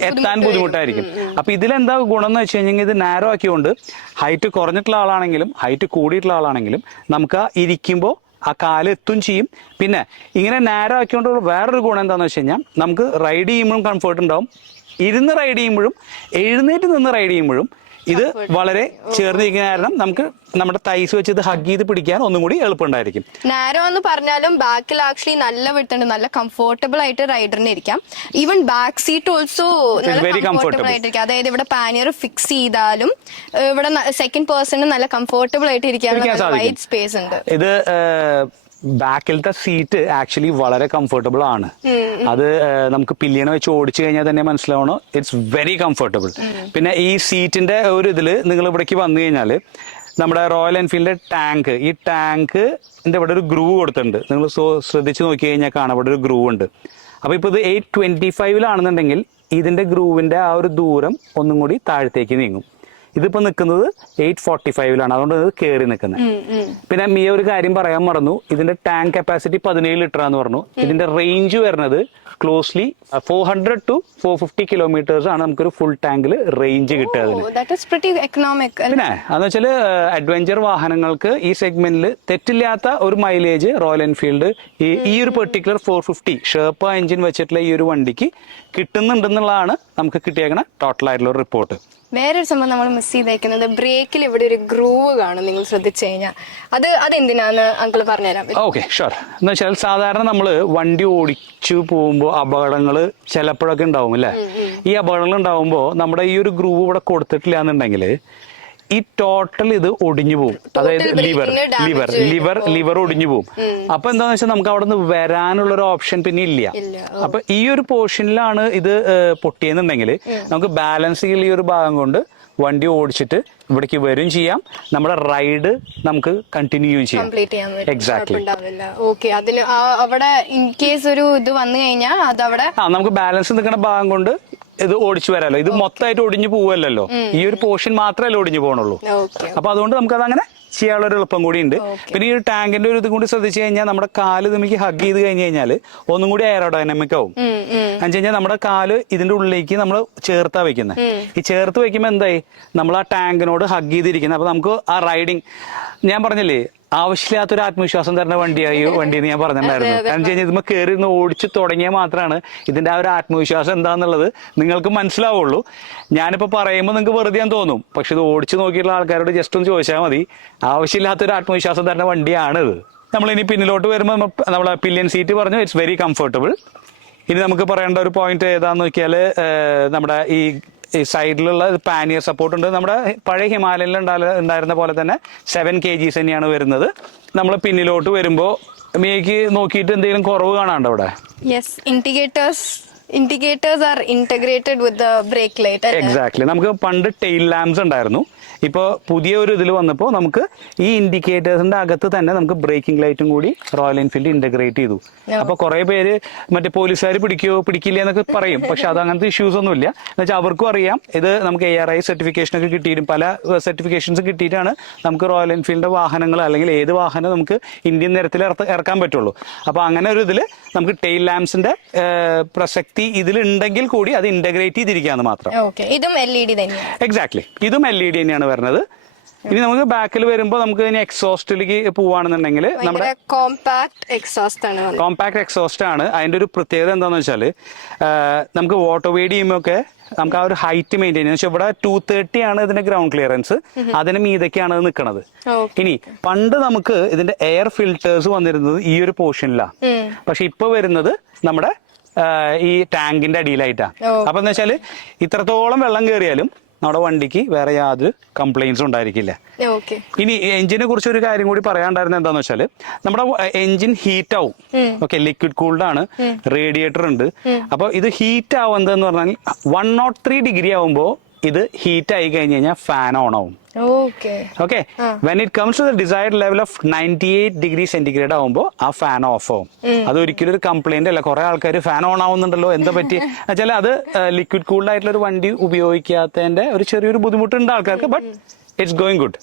എത്താൻ ബുദ്ധിമുട്ടായിരിക്കും. അപ്പൊ ഇതിലെന്താ ഗുണം എന്ന് വെച്ച് കഴിഞ്ഞാൽ ഇത് നാരോ ആക്കിയോണ്ട് ഹൈറ്റ് കുറഞ്ഞിട്ടുള്ള ആളാണെങ്കിലും ഹൈറ്റ് കൂടിയിട്ടുള്ള ആളാണെങ്കിലും നമുക്ക് ഇരിക്കുമ്പോൾ ആ കാല് എത്തും ചെയ്യും. പിന്നെ ഇങ്ങനെ നാരോ ആക്കിയോണ്ട് വേറൊരു ഗുണം എന്താണെന്ന് വെച്ച് കഴിഞ്ഞാൽ നമുക്ക് റൈഡ് ചെയ്യുമ്പോഴും കംഫർട്ട് ഉണ്ടാവും, ഇരുന്ന് റൈഡ് ചെയ്യുമ്പോഴും എഴുന്നേറ്റ് നിന്ന് റൈഡ് ചെയ്യുമ്പോഴും ഇത് വളരെ ചേർന്നിരിക്കുന്ന കാരണം നമുക്ക് നമ്മുടെ തൈസ് വെച്ച് ഇത് ഹഗ് ചെയ്ത് പിടിക്കാൻ ഒന്നും കൂടി എളുപ്പമുണ്ടായിരിക്കും. നാരോ എന്ന് പറഞ്ഞാലും ബാക്കിൽ ആക്ച്വലി നല്ല വിട്ടുണ്ട്, നല്ല കംഫർട്ടബിൾ ആയിട്ട് റൈഡറിന് ഇരിക്കാം. ഈവൻ ബാക്ക് സീറ്റ് ഓൾസോ നല്ല കംഫർട്ടബിൾ ആയിട്ടിരിക്കും. അതായത് ഇവിടെ പാനിയർ ഫിക്സ് ചെയ്താലും ഇവിടെ സെക്കൻഡ് പേഴ്സണ് നല്ല കംഫർട്ടബിൾ ആയിട്ട് ഇരിക്കാനുള്ള വൈഡ് സ്പേസ് ഉണ്ട്. ഇത് ബാക്കിലത്തെ സീറ്റ് ആക്ച്വലി വളരെ കംഫർട്ടബിൾ ആണ്. അത് നമുക്ക് പില്ലിയനെ വെച്ച് ഓടിച്ചു കഴിഞ്ഞാൽ തന്നെ മനസ്സിലാവണം, ഇറ്റ്സ് വെരി കംഫർട്ടബിൾ. പിന്നെ ഈ സീറ്റിന്റെ ഒരു ഇതില് നിങ്ങൾ ഇവിടേക്ക് വന്നു കഴിഞ്ഞാൽ നമ്മുടെ റോയൽ എൻഫീൽഡിന്റെ ഈ ടാങ്കിന്റെ ഇവിടെ ഒരു ഗ്രൂവ് കൊടുത്തിട്ടുണ്ട്. നിങ്ങൾ ശ്രദ്ധിച്ചു നോക്കി കഴിഞ്ഞാൽ കാണാം ഇവിടെ ഒരു ഗ്രൂവ് ഉണ്ട്. അപ്പൊ ഇപ്പൊ ഇത് 825 ഇതിന്റെ ഗ്രൂവിന്റെ ആ ഒരു ദൂരം ഒന്നും കൂടി താഴത്തേക്ക് നീങ്ങും. ഇതിപ്പോ നിൽക്കുന്നത് 845 അതുകൊണ്ട് ഇത് കയറി നിൽക്കുന്നത്. പിന്നെ മിയ ഒരു കാര്യം പറയാൻ മറന്നു, ഇതിന്റെ ടാങ്ക് കപ്പാസിറ്റി 17 ലിറ്റർ ആന്ന് പറഞ്ഞു. ഇതിന്റെ റേഞ്ച് വരുന്നത് ക്ലോസ്ലി 400 to 450 കിലോമീറ്റേഴ്സ് ആണ് നമുക്കൊരു ഫുൾ ടാങ്കിൽ റേഞ്ച് കിട്ടുക അതിന്. that is pretty economic. പിന്നെ അതെന്ന് വെച്ചാൽ അഡ്വഞ്ചർ വാഹനങ്ങൾക്ക് ഈ സെഗ്മെന്റിൽ തെറ്റില്ലാത്ത ഒരു മൈലേജ് റോയൽ എൻഫീൽഡ് ഈ ഒരു പെർട്ടിക്കുലർ 450 ഷെർപ്പ എഞ്ചിൻ വെച്ചിട്ടുള്ള ഈ ഒരു വണ്ടിക്ക് കിട്ടുന്നുണ്ടെന്നുള്ളതാണ് നമുക്ക് കിട്ടിയേക്കണ ടോട്ടൽ ആയിട്ടുള്ള ഒരു റിപ്പോർട്ട്. വേറൊരു സംഭവം നമ്മൾ മിസ് ചെയ്തേക്കുന്നത് ബ്രേക്കിൽ ഇവിടെ ഒരു ഗ്രൂവ് കാണും, നിങ്ങൾ ശ്രദ്ധിച്ചു കഴിഞ്ഞാൽ അതെന്തിനാന്ന് അങ്കിൾ പറഞ്ഞുതരാം. Okay sure. എന്ന് വെച്ചാൽ സാധാരണ നമ്മൾ വണ്ടി ഓടിച്ചു പോകുമ്പോൾ അപകടങ്ങൾ ചിലപ്പോഴൊക്കെ ഉണ്ടാവും അല്ലേ? ഈ അപകടങ്ങൾ ഉണ്ടാവുമ്പോൾ നമ്മുടെ ഈ ഒരു ഗ്രൂവ് ഇവിടെ കൊടുത്തിട്ടില്ല എന്നുണ്ടെങ്കിൽ ഈ ടോട്ടൽ ഇത് ഒടിഞ്ഞു പോകും. അതായത് ലിവർ ഒടിഞ്ഞു പോകും. അപ്പൊ എന്താന്ന് വെച്ചാൽ നമുക്ക് അവിടെ നിന്ന് വരാനുള്ള ഒരു ഓപ്ഷൻ പിന്നെ ഇല്ല. അപ്പൊ ഈ ഒരു പോർഷനിലാണ് ഇത് പൊട്ടിയെന്നുണ്ടെങ്കിൽ നമുക്ക് ബാലൻസ് ചെയ്യുന്ന ഈ ഒരു ഭാഗം കൊണ്ട് വണ്ടി ഓടിച്ചിട്ട് ഇവിടേക്ക് വരും ചെയ്യാം, നമ്മുടെ റൈഡ് നമുക്ക് കണ്ടിന്യൂ ചെയ്യാം. എക്സാക്ട്ലി. അതിന് അവിടെ ഇൻ കേസ് ഒരു ഇത് വന്നു കഴിഞ്ഞാൽ അതവിടെ നമുക്ക് ബാലൻസ് നിൽക്കുന്ന ഭാഗം കൊണ്ട് ഇത് ഓടിച്ചു വരാലോ. ഇത് മൊത്തമായിട്ട് ഒടിഞ്ഞു പോവല്ലോ, ഈ ഒരു പോർഷൻ മാത്രമല്ലേ ഒടിഞ്ഞു പോകണുള്ളൂ. അപ്പൊ അതുകൊണ്ട് നമുക്കത് അങ്ങനെ ചെയ്യാനുള്ള ഒരു എളുപ്പം കൂടി ഉണ്ട്. പിന്നെ ഈ ഒരു ടാങ്കിന്റെ ഒരു ഇത് കൂടി ശ്രദ്ധിച്ചു കഴിഞ്ഞാൽ നമ്മുടെ കാല് നമുക്ക് ഹഗ് ചെയ്ത് കഴിഞ്ഞ് കഴിഞ്ഞാൽ ഒന്നും കൂടി എയറോഡൈനാമിക് ആവും. എന്ന് കഴിഞ്ഞാൽ നമ്മുടെ കാല് ഇതിന്റെ ഉള്ളിലേക്ക് നമ്മൾ ചേർത്താ വെക്കുന്നത്. ഈ ചേർത്ത് വെക്കുമ്പോൾ എന്തായി, നമ്മൾ ആ ടാങ്കിനോട് ഹഗ് ചെയ്തിരിക്കുന്നത്. അപ്പൊ നമുക്ക് ആ റൈഡിങ്, ഞാൻ പറഞ്ഞില്ലേ ആവശ്യമില്ലാത്തൊരു ആത്മവിശ്വാസം തരുന്ന വണ്ടിയായി വണ്ടിയെന്ന് ഞാൻ പറഞ്ഞിട്ടുണ്ടായിരുന്നു. കാരണം വെച്ച് കഴിഞ്ഞാൽ ഇതുമ്മ കയറി നിന്ന് ഓടിച്ച് തുടങ്ങിയാൽ മാത്രമാണ് ഇതിന്റെ ആ ഒരു ആത്മവിശ്വാസം എന്താന്നുള്ളത് നിങ്ങൾക്ക് മനസ്സിലാവുള്ളൂ. ഞാനിപ്പോ പറയുമ്പോൾ നിങ്ങൾക്ക് വെറുതെ ഞാൻ തോന്നും, പക്ഷെ ഇത് ഓടിച്ച് നോക്കിയിട്ടുള്ള ആൾക്കാരോട് ജസ്റ്റ് ഒന്ന് ചോദിച്ചാൽ മതി. ആവശ്യമില്ലാത്തൊരു ആത്മവിശ്വാസം തരുന്ന വണ്ടിയാണിത്. നമ്മളിനി പിന്നിലോട്ട് വരുമ്പോൾ നമ്മളെ പില്യൻ സീറ്റ് പറഞ്ഞു, ഇറ്റ്സ് വെരി കംഫർട്ടബിൾ. ഇനി നമുക്ക് പറയേണ്ട ഒരു പോയിന്റ് ഏതാന്ന് നോക്കിയാൽ നമ്മുടെ ഈ സൈഡിലുള്ള പാനിയർ സപ്പോർട്ട് ഉണ്ട്. നമ്മുടെ പഴയ ഹിമാലയനിൽ ഉണ്ടായിരുന്ന പോലെ തന്നെ 7 kgs തന്നെയാണ് വരുന്നത്. നമ്മൾ പിന്നിലോട്ട് വരുമ്പോൾ മേക്ക് നോക്കിയിട്ട് എന്തെങ്കിലും കുറവ് കാണാണ്ട് അവിടെ? Yes, indicators R integrated with the brake light. Exactly. നമുക്ക് പണ്ട് ടെയിൽ ലാംപ്സ് ഉണ്ടായിരുന്നു. ഇപ്പൊ പുതിയ ഒരു ഇതിൽ വന്നപ്പോൾ നമുക്ക് ഈ ഇൻഡിക്കേറ്റേഴ്സിന്റെ അകത്ത് തന്നെ നമുക്ക് ബ്രേക്കിംഗ് ലൈറ്റും കൂടി റോയൽ എൻഫീൽഡ് ഇന്റഗ്രേറ്റ് ചെയ്തു. അപ്പൊ കുറെ പേര് മറ്റേ പോലീസുകാർ പിടിക്കില്ല എന്നൊക്കെ പറയും, പക്ഷെ അത് അങ്ങനത്തെ ഇഷ്യൂസ് ഒന്നും ഇല്ല. എന്ന് വെച്ചാൽ അവർക്കും അറിയാം ഇത് നമുക്ക് ARI സർട്ടിഫിക്കേഷൻ ഒക്കെ കിട്ടിയിട്ടും പല സർട്ടിഫിക്കേഷൻസ് കിട്ടിയിട്ടാണ് നമുക്ക് റോയൽ എൻഫീൽഡിന്റെ വാഹനങ്ങൾ അല്ലെങ്കിൽ ഏത് വാഹനം നമുക്ക് ഇന്ത്യൻ നിരത്തിൽ ഇറക്കാൻ പറ്റുള്ളൂ. അപ്പൊ അങ്ങനെ ഒരു ഇതിൽ നമുക്ക് ടെയിൽ ലാംപ്സിന്റെ പ്രസക്തി ഇതിലുണ്ടെങ്കിൽ കൂടി അത് ഇന്റഗ്രേറ്റ് ചെയ്തിരിക്കാന്ന് മാത്രം. ഇതും LED തന്നെയാണ്. എക്സാക്ട്ലി, ഇതും LED തന്നെയാണ് വരുന്നത്. ഇനി നമുക്ക് ബാക്കിൽ വരുമ്പോൾ നമുക്ക് ഇനി എക്സോസ്റ്റിലേക്ക് പോവാണെന്നുണ്ടെങ്കിൽ നമ്മുടെ കോമ്പാക്ട് എക്സോസ്റ്റ് ആണ്. അതിന്റെ ഒരു പ്രത്യേകത എന്താണെന്ന് വെച്ചാൽ നമുക്ക് വാട്ടർ വെയ്ഡ് ചെയ്യുമ്പോൾ നമുക്ക് ആ ഒരു ഹൈറ്റ് മെയിൻറ്റെയിൻ ചെയ്യുന്നത്. പക്ഷെ ഇവിടെ 230 ആണ് ഇതിന്റെ ഗ്രൗണ്ട് ക്ലിയറൻസ്, അതിന് മീതൊക്കെയാണ് അത് നിൽക്കുന്നത്. ഇനി പണ്ട് നമുക്ക് ഇതിന്റെ എയർ ഫിൽറ്റേഴ്സ് വന്നിരുന്നത് ഈ ഒരു പോർഷനിലാണ്, പക്ഷെ ഇപ്പൊ വരുന്നത് നമ്മുടെ ഈ ടാങ്കിന്റെ അടിയിലായിട്ടാ. അപ്പൊ എന്താ വെച്ചാല് ഇത്രത്തോളം വെള്ളം കയറിയാലും നമ്മുടെ വണ്ടിക്ക് വേറെ യാതൊരു കംപ്ലൈന്റ്സും ഉണ്ടായിരിക്കില്ല. ഇനി എഞ്ചിനെ കുറിച്ച് ഒരു കാര്യം കൂടി പറയാണ്ടായിരുന്നത് എന്താന്ന് വെച്ചാല് നമ്മുടെ എഞ്ചിൻ ഹീറ്റ് ആവും. ഓക്കെ, ലിക്വിഡ് കൂൾഡ് ആണ്, റേഡിയേറ്റർ ഉണ്ട്. അപ്പൊ ഇത് ഹീറ്റ് ആവുന്നതെന്ന് പറഞ്ഞാൽ 103 ഡിഗ്രി ആവുമ്പോ ഇത് ഹീറ്റ് ആയി കഴിഞ്ഞ് കഴിഞ്ഞാൽ ഫാൻ ഓൺ ആവും. Okay, when it comes to the desired level of 98 degree centigrade ആവുമ്പോൾ ആ ഫാൻ ഓഫ് ആവും. അത് ഒരിക്കലും ഒരു കംപ്ലൈന്റ് അല്ല. കുറെ ആൾക്കാർ ഫാൻ ഓൺ ആവുന്നുണ്ടല്ലോ എന്താ പറ്റി വെച്ചാൽ അത് ലിക്വിഡ് കൂൾഡ് ആയിട്ടുള്ള ഒരു വണ്ടി ഉപയോഗിക്കാത്തതിന്റെ ഒരു ചെറിയൊരു ബുദ്ധിമുട്ടുണ്ട് ആൾക്കാർക്ക്. But it's going good.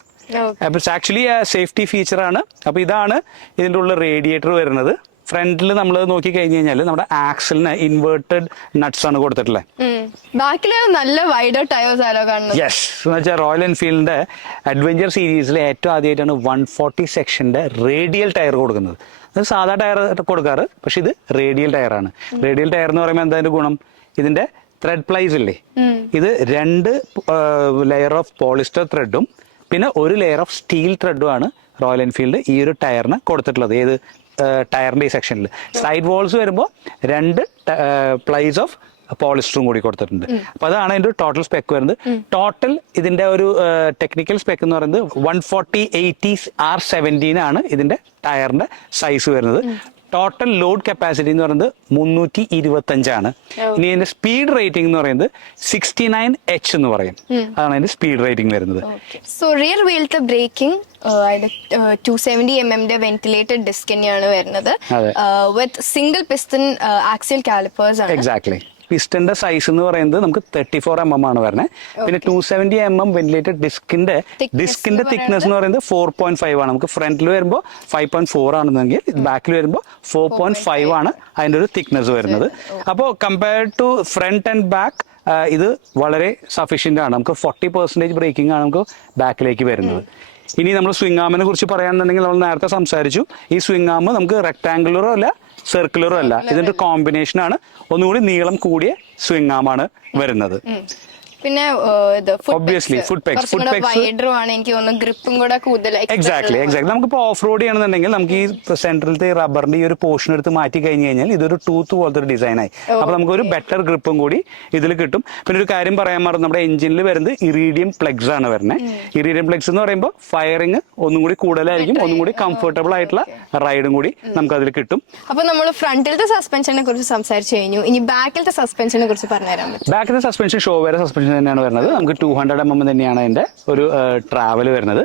അപ്പൊ ഇറ്റ്സ് ആക്ച്വലി സേഫ്റ്റി ഫീച്ചർ ആണ്. അപ്പൊ ഇതാണ് ഇതിന്റെ ഉള്ള റേഡിയേറ്റർ വരുന്നത്. ഫ്രണ്ടിൽ നമ്മൾ നോക്കി കഴിഞ്ഞ് കഴിഞ്ഞാൽ നമ്മുടെ ആക്സിലിന് ഇൻവേർട്ടഡ് നട്ട്സ് ആണ് കൊടുത്തിട്ടുള്ളത്. ബാക്കില് നല്ല വൈഡർ ടയേഴ്സ് ആണോ കാണുന്നത്? യെസ്, എന്ന് വെച്ചാൽ റോയൽ എൻഫീൽഡിന്റെ അഡ്വഞ്ചർ സീരീസിലെ ഏറ്റവും ആദ്യമായിട്ടാണ് 140 സെക്ഷന്റെ റേഡിയൽ ടയർ കൊടുക്കുന്നത്. അത് സാധാ ടയർ കൊടുക്കാറ്, പക്ഷെ ഇത് റേഡിയൽ ടയറാണ്. റേഡിയൽ ടയർ എന്ന് പറയുമ്പോൾ എന്താ ഗുണം, ഇതിന്റെ ത്രെഡ് പ്ലൈസ് ഇല്ലേ, ഇത് 2 ലെയർ ഓഫ് പോളിസ്റ്റർ ത്രെഡും പിന്നെ 1 ലെയർ ഓഫ് സ്റ്റീൽ ത്രെഡും ആണ് റോയൽ എൻഫീൽഡ് ഈ ഒരു ടയറിന് കൊടുത്തിട്ടുള്ളത്. ഏത് ടയറിന്റെ ഈ സെക്ഷനിൽ സൈഡ് വാൾസ് വരുമ്പോൾ 2 പ്ലൈസ് ഓഫ് പോളിസ്റ്ററും കൂടി കൊടുത്തിട്ടുണ്ട്. അപ്പൊ അതാണ് അതിന്റെ ടോട്ടൽ സ്പെക്ക് വരുന്നത്. ടോട്ടൽ ഇതിന്റെ ഒരു ടെക്നിക്കൽ സ്പെക്ക് എന്ന് പറയുന്നത് 140/80 R17 ആണ് ഇതിന്റെ ടയറിന്റെ സൈസ് വരുന്നത്. ടോട്ടൽ ലോഡ് കപ്പാസിറ്റി എന്ന് പറയുന്നത് 325 ആണ്. ഇനി ഇതിന്റെ സ്പീഡ് റേറ്റിംഗ് എന്ന് പറയുന്നത് 69H എന്ന് പറയും. അതാണ് അതിന്റെ സ്പീഡ് റേറ്റിംഗ് വരുന്നത്. സോ റിയർ വീൽത്തെ ബ്രേക്കിംഗ് 270 mm വെന്റിലേറ്റഡ് ഡിസ്ക് തന്നെയാണ് വരുന്നത് with single piston axial calipers ആണ്. എക്സാക്ട്ലി. പിസ്റ്റന്റെ സൈസ് എന്ന് പറയുന്നത് നമുക്ക് 34 mm ആണ് വരുന്നത്. പിന്നെ 270 mm വെന്റിലേറ്റഡ് ഡിസ്കിന്റെ തിക്നെസ് എന്ന് പറയുന്നത് 4.5 ആണ്. നമുക്ക് ഫ്രണ്ടിൽ വരുമ്പോൾ 5.4 ആണെന്നെങ്കിൽ ബാക്കിൽ വരുമ്പോൾ 4.5 ആണ് അതിന്റെ ഒരു തിക്നെസ് വരുന്നത്. അപ്പോൾ compared to front and back ഇത് വളരെ സഫീഷ്യന്റ് ആണ്. നമുക്ക് 40% ബ്രേക്കിംഗ് ആണ് നമുക്ക് ബാക്കിലേക്ക് വരുന്നത്. ഇനി നമ്മൾ സ്വിംഗ് ആമിനെ കുറിച്ച് പറയാന്നുണ്ടെങ്കിൽ നമ്മൾ നേരത്തെ സംസാരിച്ചു. ഈ സ്വിംഗ് ആം നമുക്ക് റെക്ടാങ്കുലറോ അല്ല സർക്കുലറും അല്ല, ഇതിന്റെ കോമ്പിനേഷൻ ആണ്. ഒന്നുകൂടി നീളം കൂടിയ സ്വിംഗ് ആം ആണ് വരുന്നത്. പിന്നെ ഒബ്വിയസ്ലി ഫുഡ് പെക്സ് എനിക്ക് തോന്നുന്നു ഗ്രിപ്പും കൂടെ കൂടുതൽ. എക്സാക്ട്ലി നമുക്കിപ്പോൾ ഓഫ് റോഡ് ചെയ്യണമെന്നുണ്ടെങ്കിൽ നമുക്ക് ഈ സെൻട്രലത്തെ റബ്ബറിന്റെ ഈ ഒരു പോർഷൻ എടുത്ത് മാറ്റി കഴിഞ്ഞ് കഴിഞ്ഞാൽ ഇതൊരു ടൂത്ത് പോലത്തെ ഒരു ഡിസൈൻ ആയി. അപ്പൊ നമുക്കൊരു ബെറ്റർ ഗ്രിപ്പും കൂടി ഇതിൽ കിട്ടും. പിന്നെ ഒരു കാര്യം പറയാൻ മറന്നു, നമ്മുടെ എഞ്ചിനിൽ വരുന്നത് ഇറീഡിയം പ്ലഗ്സ് ആണ് വരുന്നത്. ഇറീഡിയം പ്ലഗ്സ് എന്ന് പറയുമ്പോൾ ഫയറിങ് ഒന്നും കൂടി കൂടുതലായിരിക്കും, ഒന്നും കൂടി കംഫർട്ടബിൾ ആയിട്ടുള്ള റൈഡും കൂടി നമുക്ക് അതിൽ കിട്ടും. അപ്പൊ നമ്മൾ ഫ്രണ്ടിലത്തെ സസ്പെൻഷനെ കുറിച്ച് സംസാരിച്ചു കഴിഞ്ഞു. ഇനി ബാക്കിലത്തെ സസ്പെൻഷനെ കുറിച്ച് പറഞ്ഞുതരാൻ പറ്റും? ബാക്കിലത്തെ സസ്പെൻഷൻ ഷോവേറെ സസ്പെൻഷൻ തന്നെയാണ് വരുന്നത്. നമുക്ക് 200 mm തന്നെയാണ് അതിന്റെ ഒരു ട്രാവൽ വരുന്നത്.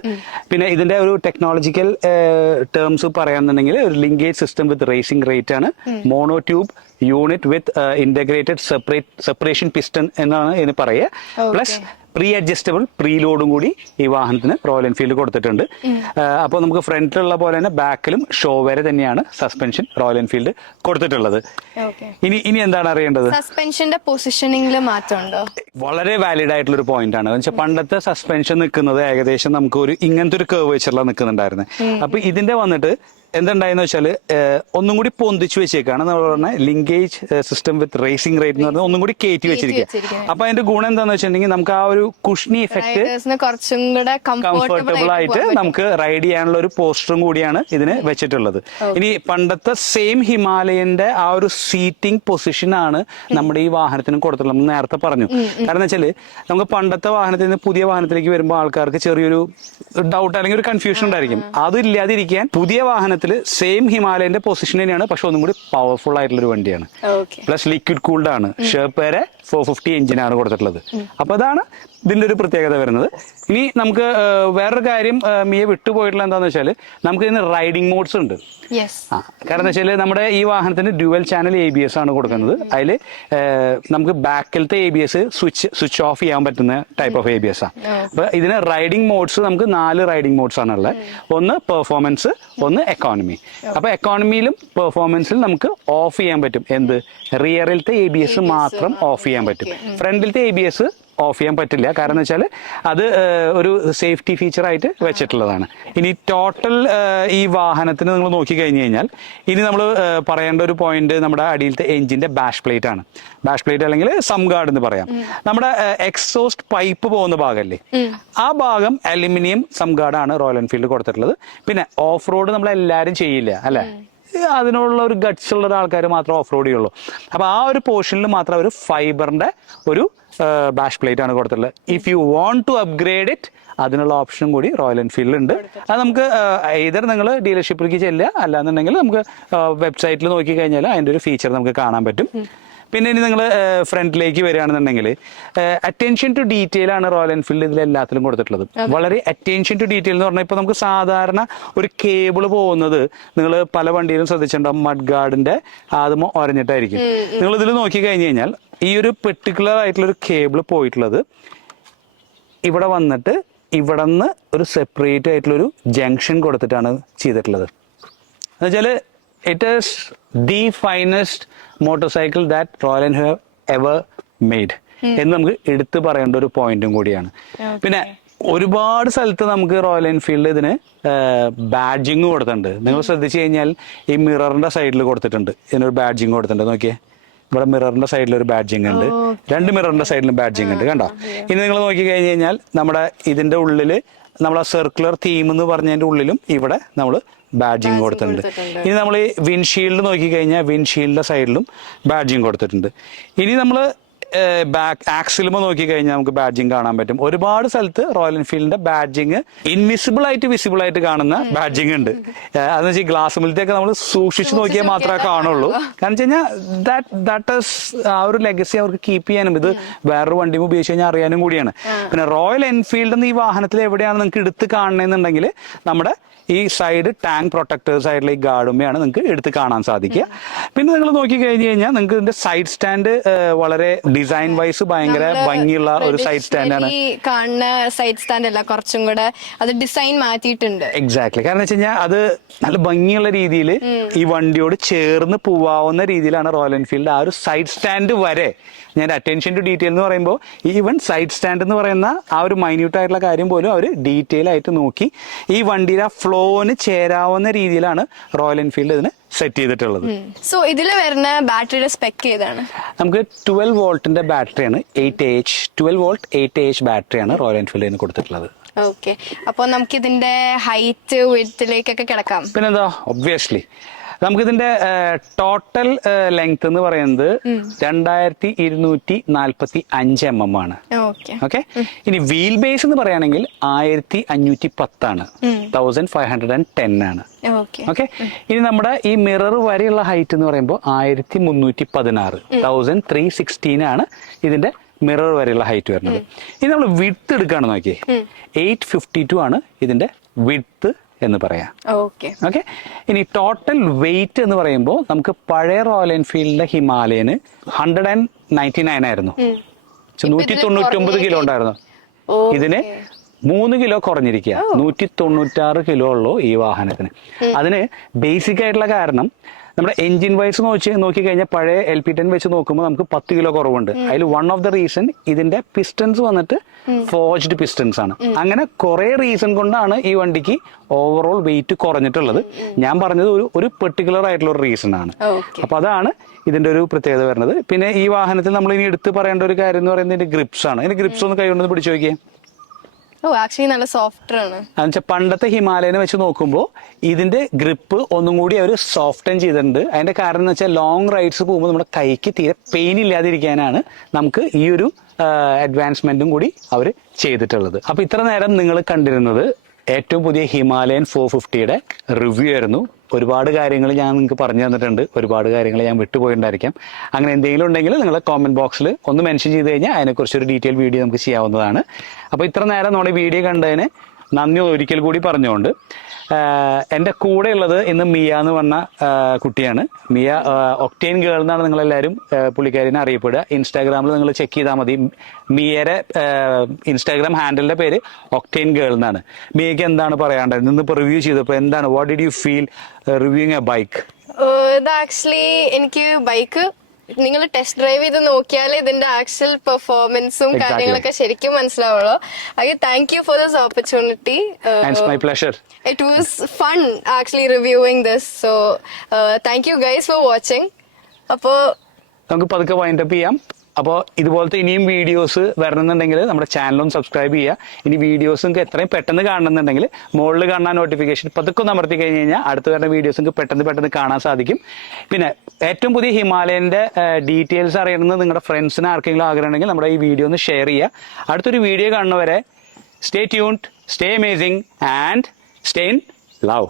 പിന്നെ ഇതിന്റെ ഒരു ടെക്നോളജിക്കൽ ടേംസ് പറയാന്നുണ്ടെങ്കിൽ ഒരു linkage system with racing rate ആണ്. Mono tube unit with integrated separation piston എന്നാണ് ഇതിന് പറയുക. പ്ലസ് പ്രീ അഡ്ജസ്റ്റബിൾ പ്രീലോഡും കൂടി ഈ വാഹനത്തിന് റോയൽ എൻഫീൽഡ് കൊടുത്തിട്ടുണ്ട്. അപ്പോൾ നമുക്ക് ഫ്രണ്ടിലുള്ള പോലെ തന്നെ ബാക്കിലും ഷോ വരെ തന്നെയാണ് സസ്പെൻഷൻ റോയൽ എൻഫീൽഡ് കൊടുത്തിട്ടുള്ളത്. ഇനി എന്താണ് അറിയേണ്ടത്? സസ്പെൻഷന്റെ പൊസിഷനിങ്ങിൽ മാറ്റമുണ്ടോ? വളരെ വാലിഡ് ആയിട്ടുള്ള ഒരു പോയിന്റ് ആണ്. വെച്ചാൽ പണ്ടത്തെ സസ്പെൻഷൻ നിൽക്കുന്നത് ഏകദേശം നമുക്ക് ഒരു ഇങ്ങനത്തെ ഒരു കേർവ് വെച്ചുള്ള നിൽക്കുന്നുണ്ടായിരുന്നത്. അപ്പൊ ഇതിന്റെ വന്നിട്ട് എന്തുണ്ടായെന്ന് വെച്ചാല് ഒന്നും കൂടി പൊന്തിച്ചു വെച്ചേക്കാണ്. നമ്മൾ പറഞ്ഞ linkage system with racing rate എന്ന് പറഞ്ഞാൽ ഒന്നും കൂടി കയറ്റി വെച്ചിരിക്കുക. അപ്പൊ അതിന്റെ ഗുണം എന്താന്ന് വെച്ചിട്ടുണ്ടെങ്കിൽ നമുക്ക് ആ ഒരു കുഷ്നി ഇഫക്ട് കുറച്ചും കൂടെ കംഫർട്ടബിൾ ആയിട്ട് നമുക്ക് റൈഡ് ചെയ്യാനുള്ള ഒരു പോസ്റ്ററും കൂടിയാണ് ഇതിന് വെച്ചിട്ടുള്ളത്. ഇനി പണ്ടത്തെ സെയിം ഹിമാലയന്റെ ആ ഒരു സീറ്റിംഗ് പൊസിഷൻ ആണ് നമ്മുടെ ഈ വാഹനത്തിന് കൊടുത്തിട്ടുള്ളത്. നമ്മൾ നേരത്തെ പറഞ്ഞു. കാരണം വെച്ചാല് നമുക്ക് പണ്ടത്തെ വാഹനത്തിൽ നിന്ന് പുതിയ വാഹനത്തിലേക്ക് വരുമ്പോൾ ആൾക്കാർക്ക് ചെറിയൊരു ഡൗട്ട് അല്ലെങ്കിൽ ഒരു കൺഫ്യൂഷൻ ഉണ്ടായിരിക്കും. അതില്ലാതിരിക്കാൻ പുതിയ വാഹനത്തിൽ സെയിം ഹിമാലയന്റെ പൊസിഷൻ തന്നെയാണ്, പക്ഷെ ഒന്നും കൂടി പവർഫുൾ ആയിട്ടുള്ള ഒരു വണ്ടിയാണ്. പ്ലസ് ലിക്വിഡ് കൂൾഡ് ആണ്. ഷേപ്പ് വരെ 450 എഞ്ചിനാണ് കൊടുത്തിട്ടുള്ളത്. അപ്പൊ അതാണ് ഇതിന്റെ ഒരു പ്രത്യേകത വരുന്നത്. ഇനി നമുക്ക് വേറൊരു കാര്യം മിയെ വിട്ടുപോയിട്ടുള്ള എന്താന്ന് വെച്ചാൽ നമുക്ക് ഇതിന് റൈഡിംഗ് മോഡ്സ് ഉണ്ട്. കാരണം എന്താ വെച്ചാൽ നമ്മുടെ ഈ വാഹനത്തിന് ഡ്യുവൽ ചാനൽ ABS ആണ് കൊടുക്കുന്നത്. അതിൽ നമുക്ക് ബാക്കിലത്തെ ABS സ്വിച്ച് ഓഫ് ചെയ്യാൻ പറ്റുന്ന ടൈപ്പ് ഓഫ് ABS ആണ്. അപ്പൊ ഇതിന് റൈഡിംഗ് മോഡ്സ് നമുക്ക് 4 റൈഡിംഗ് മോഡ്സ് ആണ് ഉള്ളത്. ഒന്ന് പെർഫോമൻസ്, ഒന്ന് എക്കോണമി. അപ്പൊ എക്കോണമിയിലും പെർഫോമൻസിലും നമുക്ക് ഓഫ് ചെയ്യാൻ പറ്റും. എന്ത്? റിയറിലത്തെ ABS മാത്രം ഓഫ് ചെയ്യാൻ പറ്റും. ഫ്രണ്ടിലത്തെ ABS ഓഫ് ചെയ്യാൻ പറ്റില്ല. കാരണം എന്ന് വെച്ചാൽ അത് ഒരു സേഫ്റ്റി ഫീച്ചർ ആയിട്ട് വെച്ചിട്ടുള്ളതാണ്. ഇനി ടോട്ടൽ ഈ വാഹനത്തിന് നിങ്ങൾ നോക്കി കഴിഞ്ഞു കഴിഞ്ഞാൽ ഇനി നമ്മൾ പറയേണ്ട ഒരു പോയിന്റ് നമ്മുടെ അടിയിലത്തെ എഞ്ചിന്റെ ബാഷ് പ്ലേറ്റ് ആണ്. ബാഷ് പ്ലേറ്റ് അല്ലെങ്കിൽ സം ഗാർഡ് എന്ന് പറയാം. നമ്മുടെ എക്സോസ്റ്റ് പൈപ്പ് പോകുന്ന ഭാഗമല്ലേ, ആ ഭാഗം അലുമിനിയം സം ഗാർഡാണ് റോയൽ എൻഫീൽഡ് കൊടുത്തിട്ടുള്ളത്. പിന്നെ ഓഫ് റോഡ് നമ്മളെല്ലാവരും ചെയ്യില്ല അല്ലെ, അതിനുള്ള ഒരു ഗട്ട്സ് ഉള്ള ആൾക്കാർ മാത്രം ഓഫ് റോഡ് ചെയ്യുള്ളൂ. അപ്പൊ ആ ഒരു പോർഷനിൽ മാത്രം ഒരു ഫൈബറിന്റെ ഒരു ബാഷ് പ്ലേറ്റ് ആണ് കൊടുത്തിട്ടുള്ളത്. If you want to upgrade it, അതിനുള്ള ഓപ്ഷനും കൂടി റോയൽ എൻഫീൽഡിൽ ഉണ്ട്. അത് നമുക്ക് either നിങ്ങൾ ഡീലർഷിപ്പിലേക്ക് ചെല്ലുക, അല്ലാന്നുണ്ടെങ്കിൽ നമുക്ക് വെബ്സൈറ്റിൽ നോക്കി കഴിഞ്ഞാൽ അതിന്റെ ഒരു ഫീച്ചർ നമുക്ക് കാണാൻ പറ്റും. പിന്നെ ഇനി നിങ്ങൾ ഫ്രണ്ടിലേക്ക് വരികയാണെന്നുണ്ടെങ്കിൽ അറ്റൻഷൻ ടു ഡീറ്റെയിൽ ആണ് റോയൽ എൻഫീൽഡ് ഇതിൽ എല്ലാത്തിലും കൊടുത്തിട്ടുള്ളത്. വളരെ അറ്റൻഷൻ ടു ഡീറ്റെയിൽ എന്ന് പറഞ്ഞാൽ ഇപ്പൊ നമുക്ക് സാധാരണ ഒരു കേബിൾ പോകുന്നത് നിങ്ങൾ പല വണ്ടിയിലും ശ്രദ്ധിച്ചിട്ടുണ്ടാവും, മഡ് ഗാർഡിന്റെ ആദ്യം ഒരഞ്ഞിട്ടായിരിക്കും. നിങ്ങൾ ഇതിൽ നോക്കി കഴിഞ്ഞു കഴിഞ്ഞാൽ ഈ ഒരു പെർട്ടിക്കുലർ ആയിട്ടുള്ള ഒരു കേബിൾ പോയിട്ടുള്ളത് ഇവിടെ വന്നിട്ട് ഇവിടെ നിന്ന് ഒരു സെപ്പറേറ്റ് ആയിട്ടുള്ളൊരു ജംഗ്ഷൻ കൊടുത്തിട്ടാണ് ചെയ്തിട്ടുള്ളത്. എന്നുവെച്ചാൽ it is the finest motor that royal Enfield have ever made എന്ന് നമുക്ക് എടുത്തു പറയേണ്ട ഒരു പോയിന്റും കൂടിയാണ്. പിന്നെ ഒരുപാട് സ്ഥലത്ത് നമുക്ക് റോയൽ എൻഫീൽഡ് ഇതിന് ബാഡ്ജിങ് കൊടുത്തിട്ടുണ്ട്. നിങ്ങൾ ശ്രദ്ധിച്ചു കഴിഞ്ഞാൽ ഈ മിററിന്റെ സൈഡിൽ കൊടുത്തിട്ടുണ്ട്, ഇതിനൊരു ബാഡ്ജിങ് കൊടുത്തിട്ടുണ്ട്. നോക്കിയേ, ഇവിടെ മിററിന്റെ സൈഡിൽ ഒരു ബാഡ്ജിങ് ഉണ്ട്, 2 മിററിന്റെ സൈഡിലും ബാഡ്ജിങ് ഉണ്ട്. കണ്ടോ? ഇനി നിങ്ങൾ നോക്കി കഴിഞ്ഞ് കഴിഞ്ഞാൽ നമ്മുടെ ഇതിന്റെ ഉള്ളില് നമ്മളെ സർക്കുലർ തീം എന്ന് പറഞ്ഞതിന്റെ ഉള്ളിലും ഇവിടെ നമ്മൾ ബാഡ്ജിങ് കൊടുത്തിട്ടുണ്ട്. ഇനി നമ്മൾ ഈ വിൻഷീൽഡ് നോക്കി കഴിഞ്ഞാൽ വിൻഷീൽഡിന്റെ സൈഡിലും ബാഡ്ജിങ് കൊടുത്തിട്ടുണ്ട്. ഇനി നമ്മൾ ബാക്ക് ആക്സിലുമോ നോക്കി കഴിഞ്ഞാൽ നമുക്ക് ബാഡ്ജിങ് കാണാൻ പറ്റും. ഒരുപാട് സ്ഥലത്ത് റോയൽ എൻഫീൽഡിന്റെ ബാഡ്ജിങ് ഇൻവിസിബിൾ ആയിട്ട് വിസിബിൾ ആയിട്ട് കാണുന്ന ബാഡ്ജിങ് ഉണ്ട്. അതെന്ന് വെച്ചാൽ ഗ്ലാസ് മിലത്തെയൊക്കെ നമ്മൾ സൂക്ഷിച്ചു നോക്കിയാൽ മാത്രമേ കാണുള്ളൂ. കാരണം വെച്ച് കഴിഞ്ഞാൽ ആ ഒരു ലെഗസി അവർക്ക് കീപ്പ് ചെയ്യാനും ഇത് വേറൊരു വണ്ടി ഉപയോഗിച്ച് കഴിഞ്ഞാൽ അറിയാനും കൂടിയാണ്. പിന്നെ റോയൽ എൻഫീൽഡ് എന്ന ഈ വാഹനത്തിൽ എവിടെയാണ് നിങ്ങൾക്ക് എടുത്ത് കാണണമെന്നുണ്ടെങ്കിൽ നമ്മുടെ ഈ സൈഡ് ടാങ്ക് പ്രൊട്ടക്ടേഴ്സ് ആയിട്ടുള്ള ഈ ഗാർഡുമ്മയാണ് നിങ്ങൾക്ക് എടുത്ത് കാണാൻ സാധിക്കുക. പിന്നെ നിങ്ങൾ നോക്കി കഴിഞ്ഞ് കഴിഞ്ഞാൽ നിങ്ങൾക്ക് ഇതിന്റെ സൈഡ് സ്റ്റാൻഡ് വളരെ ഡിസൈൻ വൈസ് ഭയങ്കര ഭംഗിയുള്ള ഒരു സൈഡ് സ്റ്റാൻഡാണ്. കാണുന്ന സൈഡ് സ്റ്റാൻഡ് അല്ല, കുറച്ചും കൂടെ അത് ഡിസൈൻ മാറ്റിയിട്ടുണ്ട്. എക്സാക്ട്ലി. കാരണം വെച്ച് കഴിഞ്ഞാൽ അത് നല്ല ഭംഗിയുള്ള രീതിയിൽ ഈ വണ്ടിയോട് ചേർന്ന് പോവാവുന്ന രീതിയിലാണ് റോയൽ എൻഫീൽഡ് ആ ഒരു സൈഡ് സ്റ്റാൻഡ് വരെ. ഞാൻ അറ്റൻഷൻ ടു ഡീറ്റെയിൽ എന്ന് പറയുമ്പോൾ ഈവൻ സൈഡ് സ്റ്റാൻഡ് എന്ന് പറയുന്ന ആ ഒരു മൈന്യൂട്ട് ആയിട്ടുള്ള കാര്യം പോലും അവർ ഡീറ്റെയിൽ ആയിട്ട് നോക്കി ഈ വണ്ടിയുടെ ആ ഫ്ലോന് ചേരാവുന്ന രീതിയിലാണ് റോയൽ എൻഫീൽഡ് ഇതിന് സെറ്റ് ചെയ്തിട്ടുള്ളത്. സോ ഇതിൽ വരുന്ന ബാറ്ററിയുടെ സ്പെക് ഏതാണ്? നമുക്ക് 12 വോൾട്ടിന്റെ ബാറ്ററിയാണ്, 12 വോൾട്ട് 8Ah ബാറ്ററിയാണ് റോയൽ എൻഫീൽഡിന് കൊടുത്തിട്ടുള്ളത്. ഓക്കെ, അപ്പോൾ നമുക്ക് ഇതിന്റെ ഹൈറ്റ് വിഡ്ത്തിലേക്കൊക്കെ കിടക്കാം. പിന്നെന്താ, ഒബ്വിയസ്ലി നമുക്കിതിന്റെ ടോട്ടൽ ലെങ്ത് എന്ന് പറയുന്നത് 2245 mm ആണ്. ഓക്കെ, ഇനി വീൽ ബേസ് എന്ന് പറയുകയാണെങ്കിൽ 1510 ആണ്, 1510 ആണ്. ഓക്കെ, ഇനി നമ്മുടെ ഈ മിറർ വരെയുള്ള ഹൈറ്റ് എന്ന് പറയുമ്പോൾ 1316, 1316 ആണ് ഇതിന്റെ മിറർ വരെയുള്ള ഹൈറ്റ് വരുന്നത്. ഇനി നമ്മൾ വിഡ്ത്ത് എടുക്കുകയാണ് നോക്കിയേ, 852 ആണ് ഇതിന്റെ വിഡ്ത്ത് എന്ന് പറയാം. ഓക്കെ, ഇനി ടോട്ടൽ വെയിറ്റ് എന്ന് പറയുമ്പോൾ നമുക്ക് പഴയ റോയൽ എൻഫീൽഡിന്റെ ഹിമാലയന് 199 ആയിരുന്നു, 199 കിലോ ഉണ്ടായിരുന്നു. ഇതിന് 3 കിലോ കുറഞ്ഞിരിക്കുക, 196 കിലോ ഉള്ളൂ ഈ വാഹനത്തിന്. അതിന് ബേസിക് ആയിട്ടുള്ള കാരണം നമ്മുടെ എഞ്ചിൻ വൈസ് നോക്കി കഴിഞ്ഞാൽ പഴയ LP10 വെച്ച് നോക്കുമ്പോൾ നമുക്ക് 10 കിലോ കുറവുണ്ട്. അതിൽ വൺ ഓഫ് ദ റീസൺ ഇതിന്റെ പിസ്റ്റൻസ് വന്നിട്ട് ഫോർജ്ഡ് പിസ്റ്റൻസ് ആണ്. അങ്ങനെ കുറെ റീസൺ കൊണ്ടാണ് ഈ വണ്ടിക്ക് ഓവറോൾ വെയിറ്റ് കുറഞ്ഞിട്ടുള്ളത്. ഞാൻ പറഞ്ഞത് ഒരു പെർട്ടിക്കുലർ ആയിട്ടുള്ള ഒരു റീസൺ ആണ്. അപ്പൊ അതാണ് ഇതിന്റെ ഒരു പ്രത്യേകത വരുന്നത്. പിന്നെ ഈ വാഹനത്തിൽ നമ്മൾ ഇനി എടുത്ത് പറയേണ്ട ഒരു കാര്യം എന്ന് പറയുന്നത് ഇതിന്റെ ഗ്രിപ്സ് ആണ്. ഇതിന്റെ ഗ്രിപ്സ് ഒന്ന് കൈകൊണ്ടൊന്ന് പിടിച്ചു നോക്കിയേ. നല്ല സോഫ്റ്റ് ആണ്. എന്നുവെച്ചാൽ പണ്ടത്തെ ഹിമാലയനെ വെച്ച് നോക്കുമ്പോൾ ഇതിന്റെ ഗ്രിപ്പ് ഒന്നും കൂടി അവർ സോഫ്റ്റൻ ചെയ്തിട്ടുണ്ട്. അതിന്റെ കാരണം എന്ന് വെച്ചാൽ ലോങ് റൈഡ്സ് പോകുമ്പോൾ നമ്മുടെ കൈക്ക് തീരെ പെയിൻ ഇല്ലാതിരിക്കാനാണ് നമുക്ക് ഈ ഒരു അഡ്വാൻസ്മെന്റും കൂടി അവർ ചെയ്തിട്ടുള്ളത്. അപ്പൊ ഇത്ര നേരം നിങ്ങൾ കണ്ടിരുന്നത് ഏറ്റവും പുതിയ ഹിമാലയൻ 450യുടെ റിവ്യൂ ആയിരുന്നു. ഒരുപാട് കാര്യങ്ങൾ ഞാൻ നിങ്ങൾക്ക് പറഞ്ഞു തന്നിട്ടുണ്ട്, ഒരുപാട് കാര്യങ്ങൾ ഞാൻ വിട്ടുപോയിട്ടുണ്ടായിരിക്കാം. അങ്ങനെ എന്തെങ്കിലും ഉണ്ടെങ്കിൽ നിങ്ങൾ കോമെന്റ് ബോക്സിൽ ഒന്ന് മെൻഷൻ ചെയ്ത് കഴിഞ്ഞാൽ അതിനെക്കുറിച്ചൊരു ഡീറ്റെയിൽ വീഡിയോ നമുക്ക് ചെയ്യാവുന്നതാണ്. അപ്പോൾ ഇത്ര നേരം നമ്മുടെ വീഡിയോ കണ്ടതിന് നന്ദി ഒരിക്കൽ കൂടി പറഞ്ഞുകൊണ്ട് എൻ്റെ കൂടെ ഉള്ളത് ഇന്ന് മിയ എന്ന് പറഞ്ഞ കുട്ടിയാണ്. മിയ ഒക്ടേൻ ഗേൾ എന്നാണ് നിങ്ങളെല്ലാവരും പുള്ളിക്കാരിനെ അറിയപ്പെടുക. ഇൻസ്റ്റാഗ്രാമിൽ നിങ്ങൾ ചെക്ക് ചെയ്താൽ മതി. മിയയുടെ ഇൻസ്റ്റാഗ്രാം ഹാൻഡിലിന്റെ പേര് ഒക്ടേൻ ഗേൾ എന്നാണ്. മിയയ്ക്ക് എന്താണ് പറയാനുള്ളത് ഇന്നിപ്പോൾ റിവ്യൂ ചെയ്തപ്പോൾ? എന്താണ്, what did you feel reviewing A bike? ഇത് ആക്ച്വലി എനിക്ക് ബൈക്ക് നിങ്ങൾ ടെസ്റ്റ് ഡ്രൈവ് ചെയ്ത് നോക്കിയാൽ ഇതിന്റെ ആക്ച്വൽ പെർഫോമൻസും കാര്യങ്ങളൊക്കെ ശരിക്കും മനസ്സിലാവുള്ളൂ. Thank you for this opportunity. My pleasure. It was fun actually reviewing this. So thank you guys for watching. അപ്പോൾ നമുക്ക് പതുക്കെ വൈൻഡ് അപ്പ് ചെയ്യാം. അപ്പോൾ ഇതുപോലത്തെ ഇനിയും വീഡിയോസ് വരണമെന്നുണ്ടെങ്കിൽ നമ്മുടെ ചാനലൊന്ന് സബ്സ്ക്രൈബ് ചെയ്യുക. ഇനി വീഡിയോസ് നിങ്ങൾക്ക് എത്രയും പെട്ടെന്ന് കാണണമെന്നുണ്ടെങ്കിൽ മുകളിൽ കാണാൻ നോട്ടിഫിക്കേഷൻ പതുക്കെ ഒന്ന് അമർത്തി കഴിഞ്ഞ് കഴിഞ്ഞാൽ അടുത്ത വരുന്ന വീഡിയോസ് നിങ്ങൾക്ക് പെട്ടെന്ന് കാണാൻ സാധിക്കും. പിന്നെ ഏറ്റവും പുതിയ ഹിമാലയന്റെ ഡീറ്റെയിൽസ് അറിയണമെന്ന് നിങ്ങളുടെ ഫ്രണ്ട്സിന് ആർക്കെങ്കിലും ആഗ്രഹം ഉണ്ടെങ്കിൽ നമ്മുടെ ഈ വീഡിയോ ഒന്ന് ഷെയർ ചെയ്യുക. അടുത്തൊരു വീഡിയോ കാണുന്നവരെ stay tuned, stay amazing and stay in love.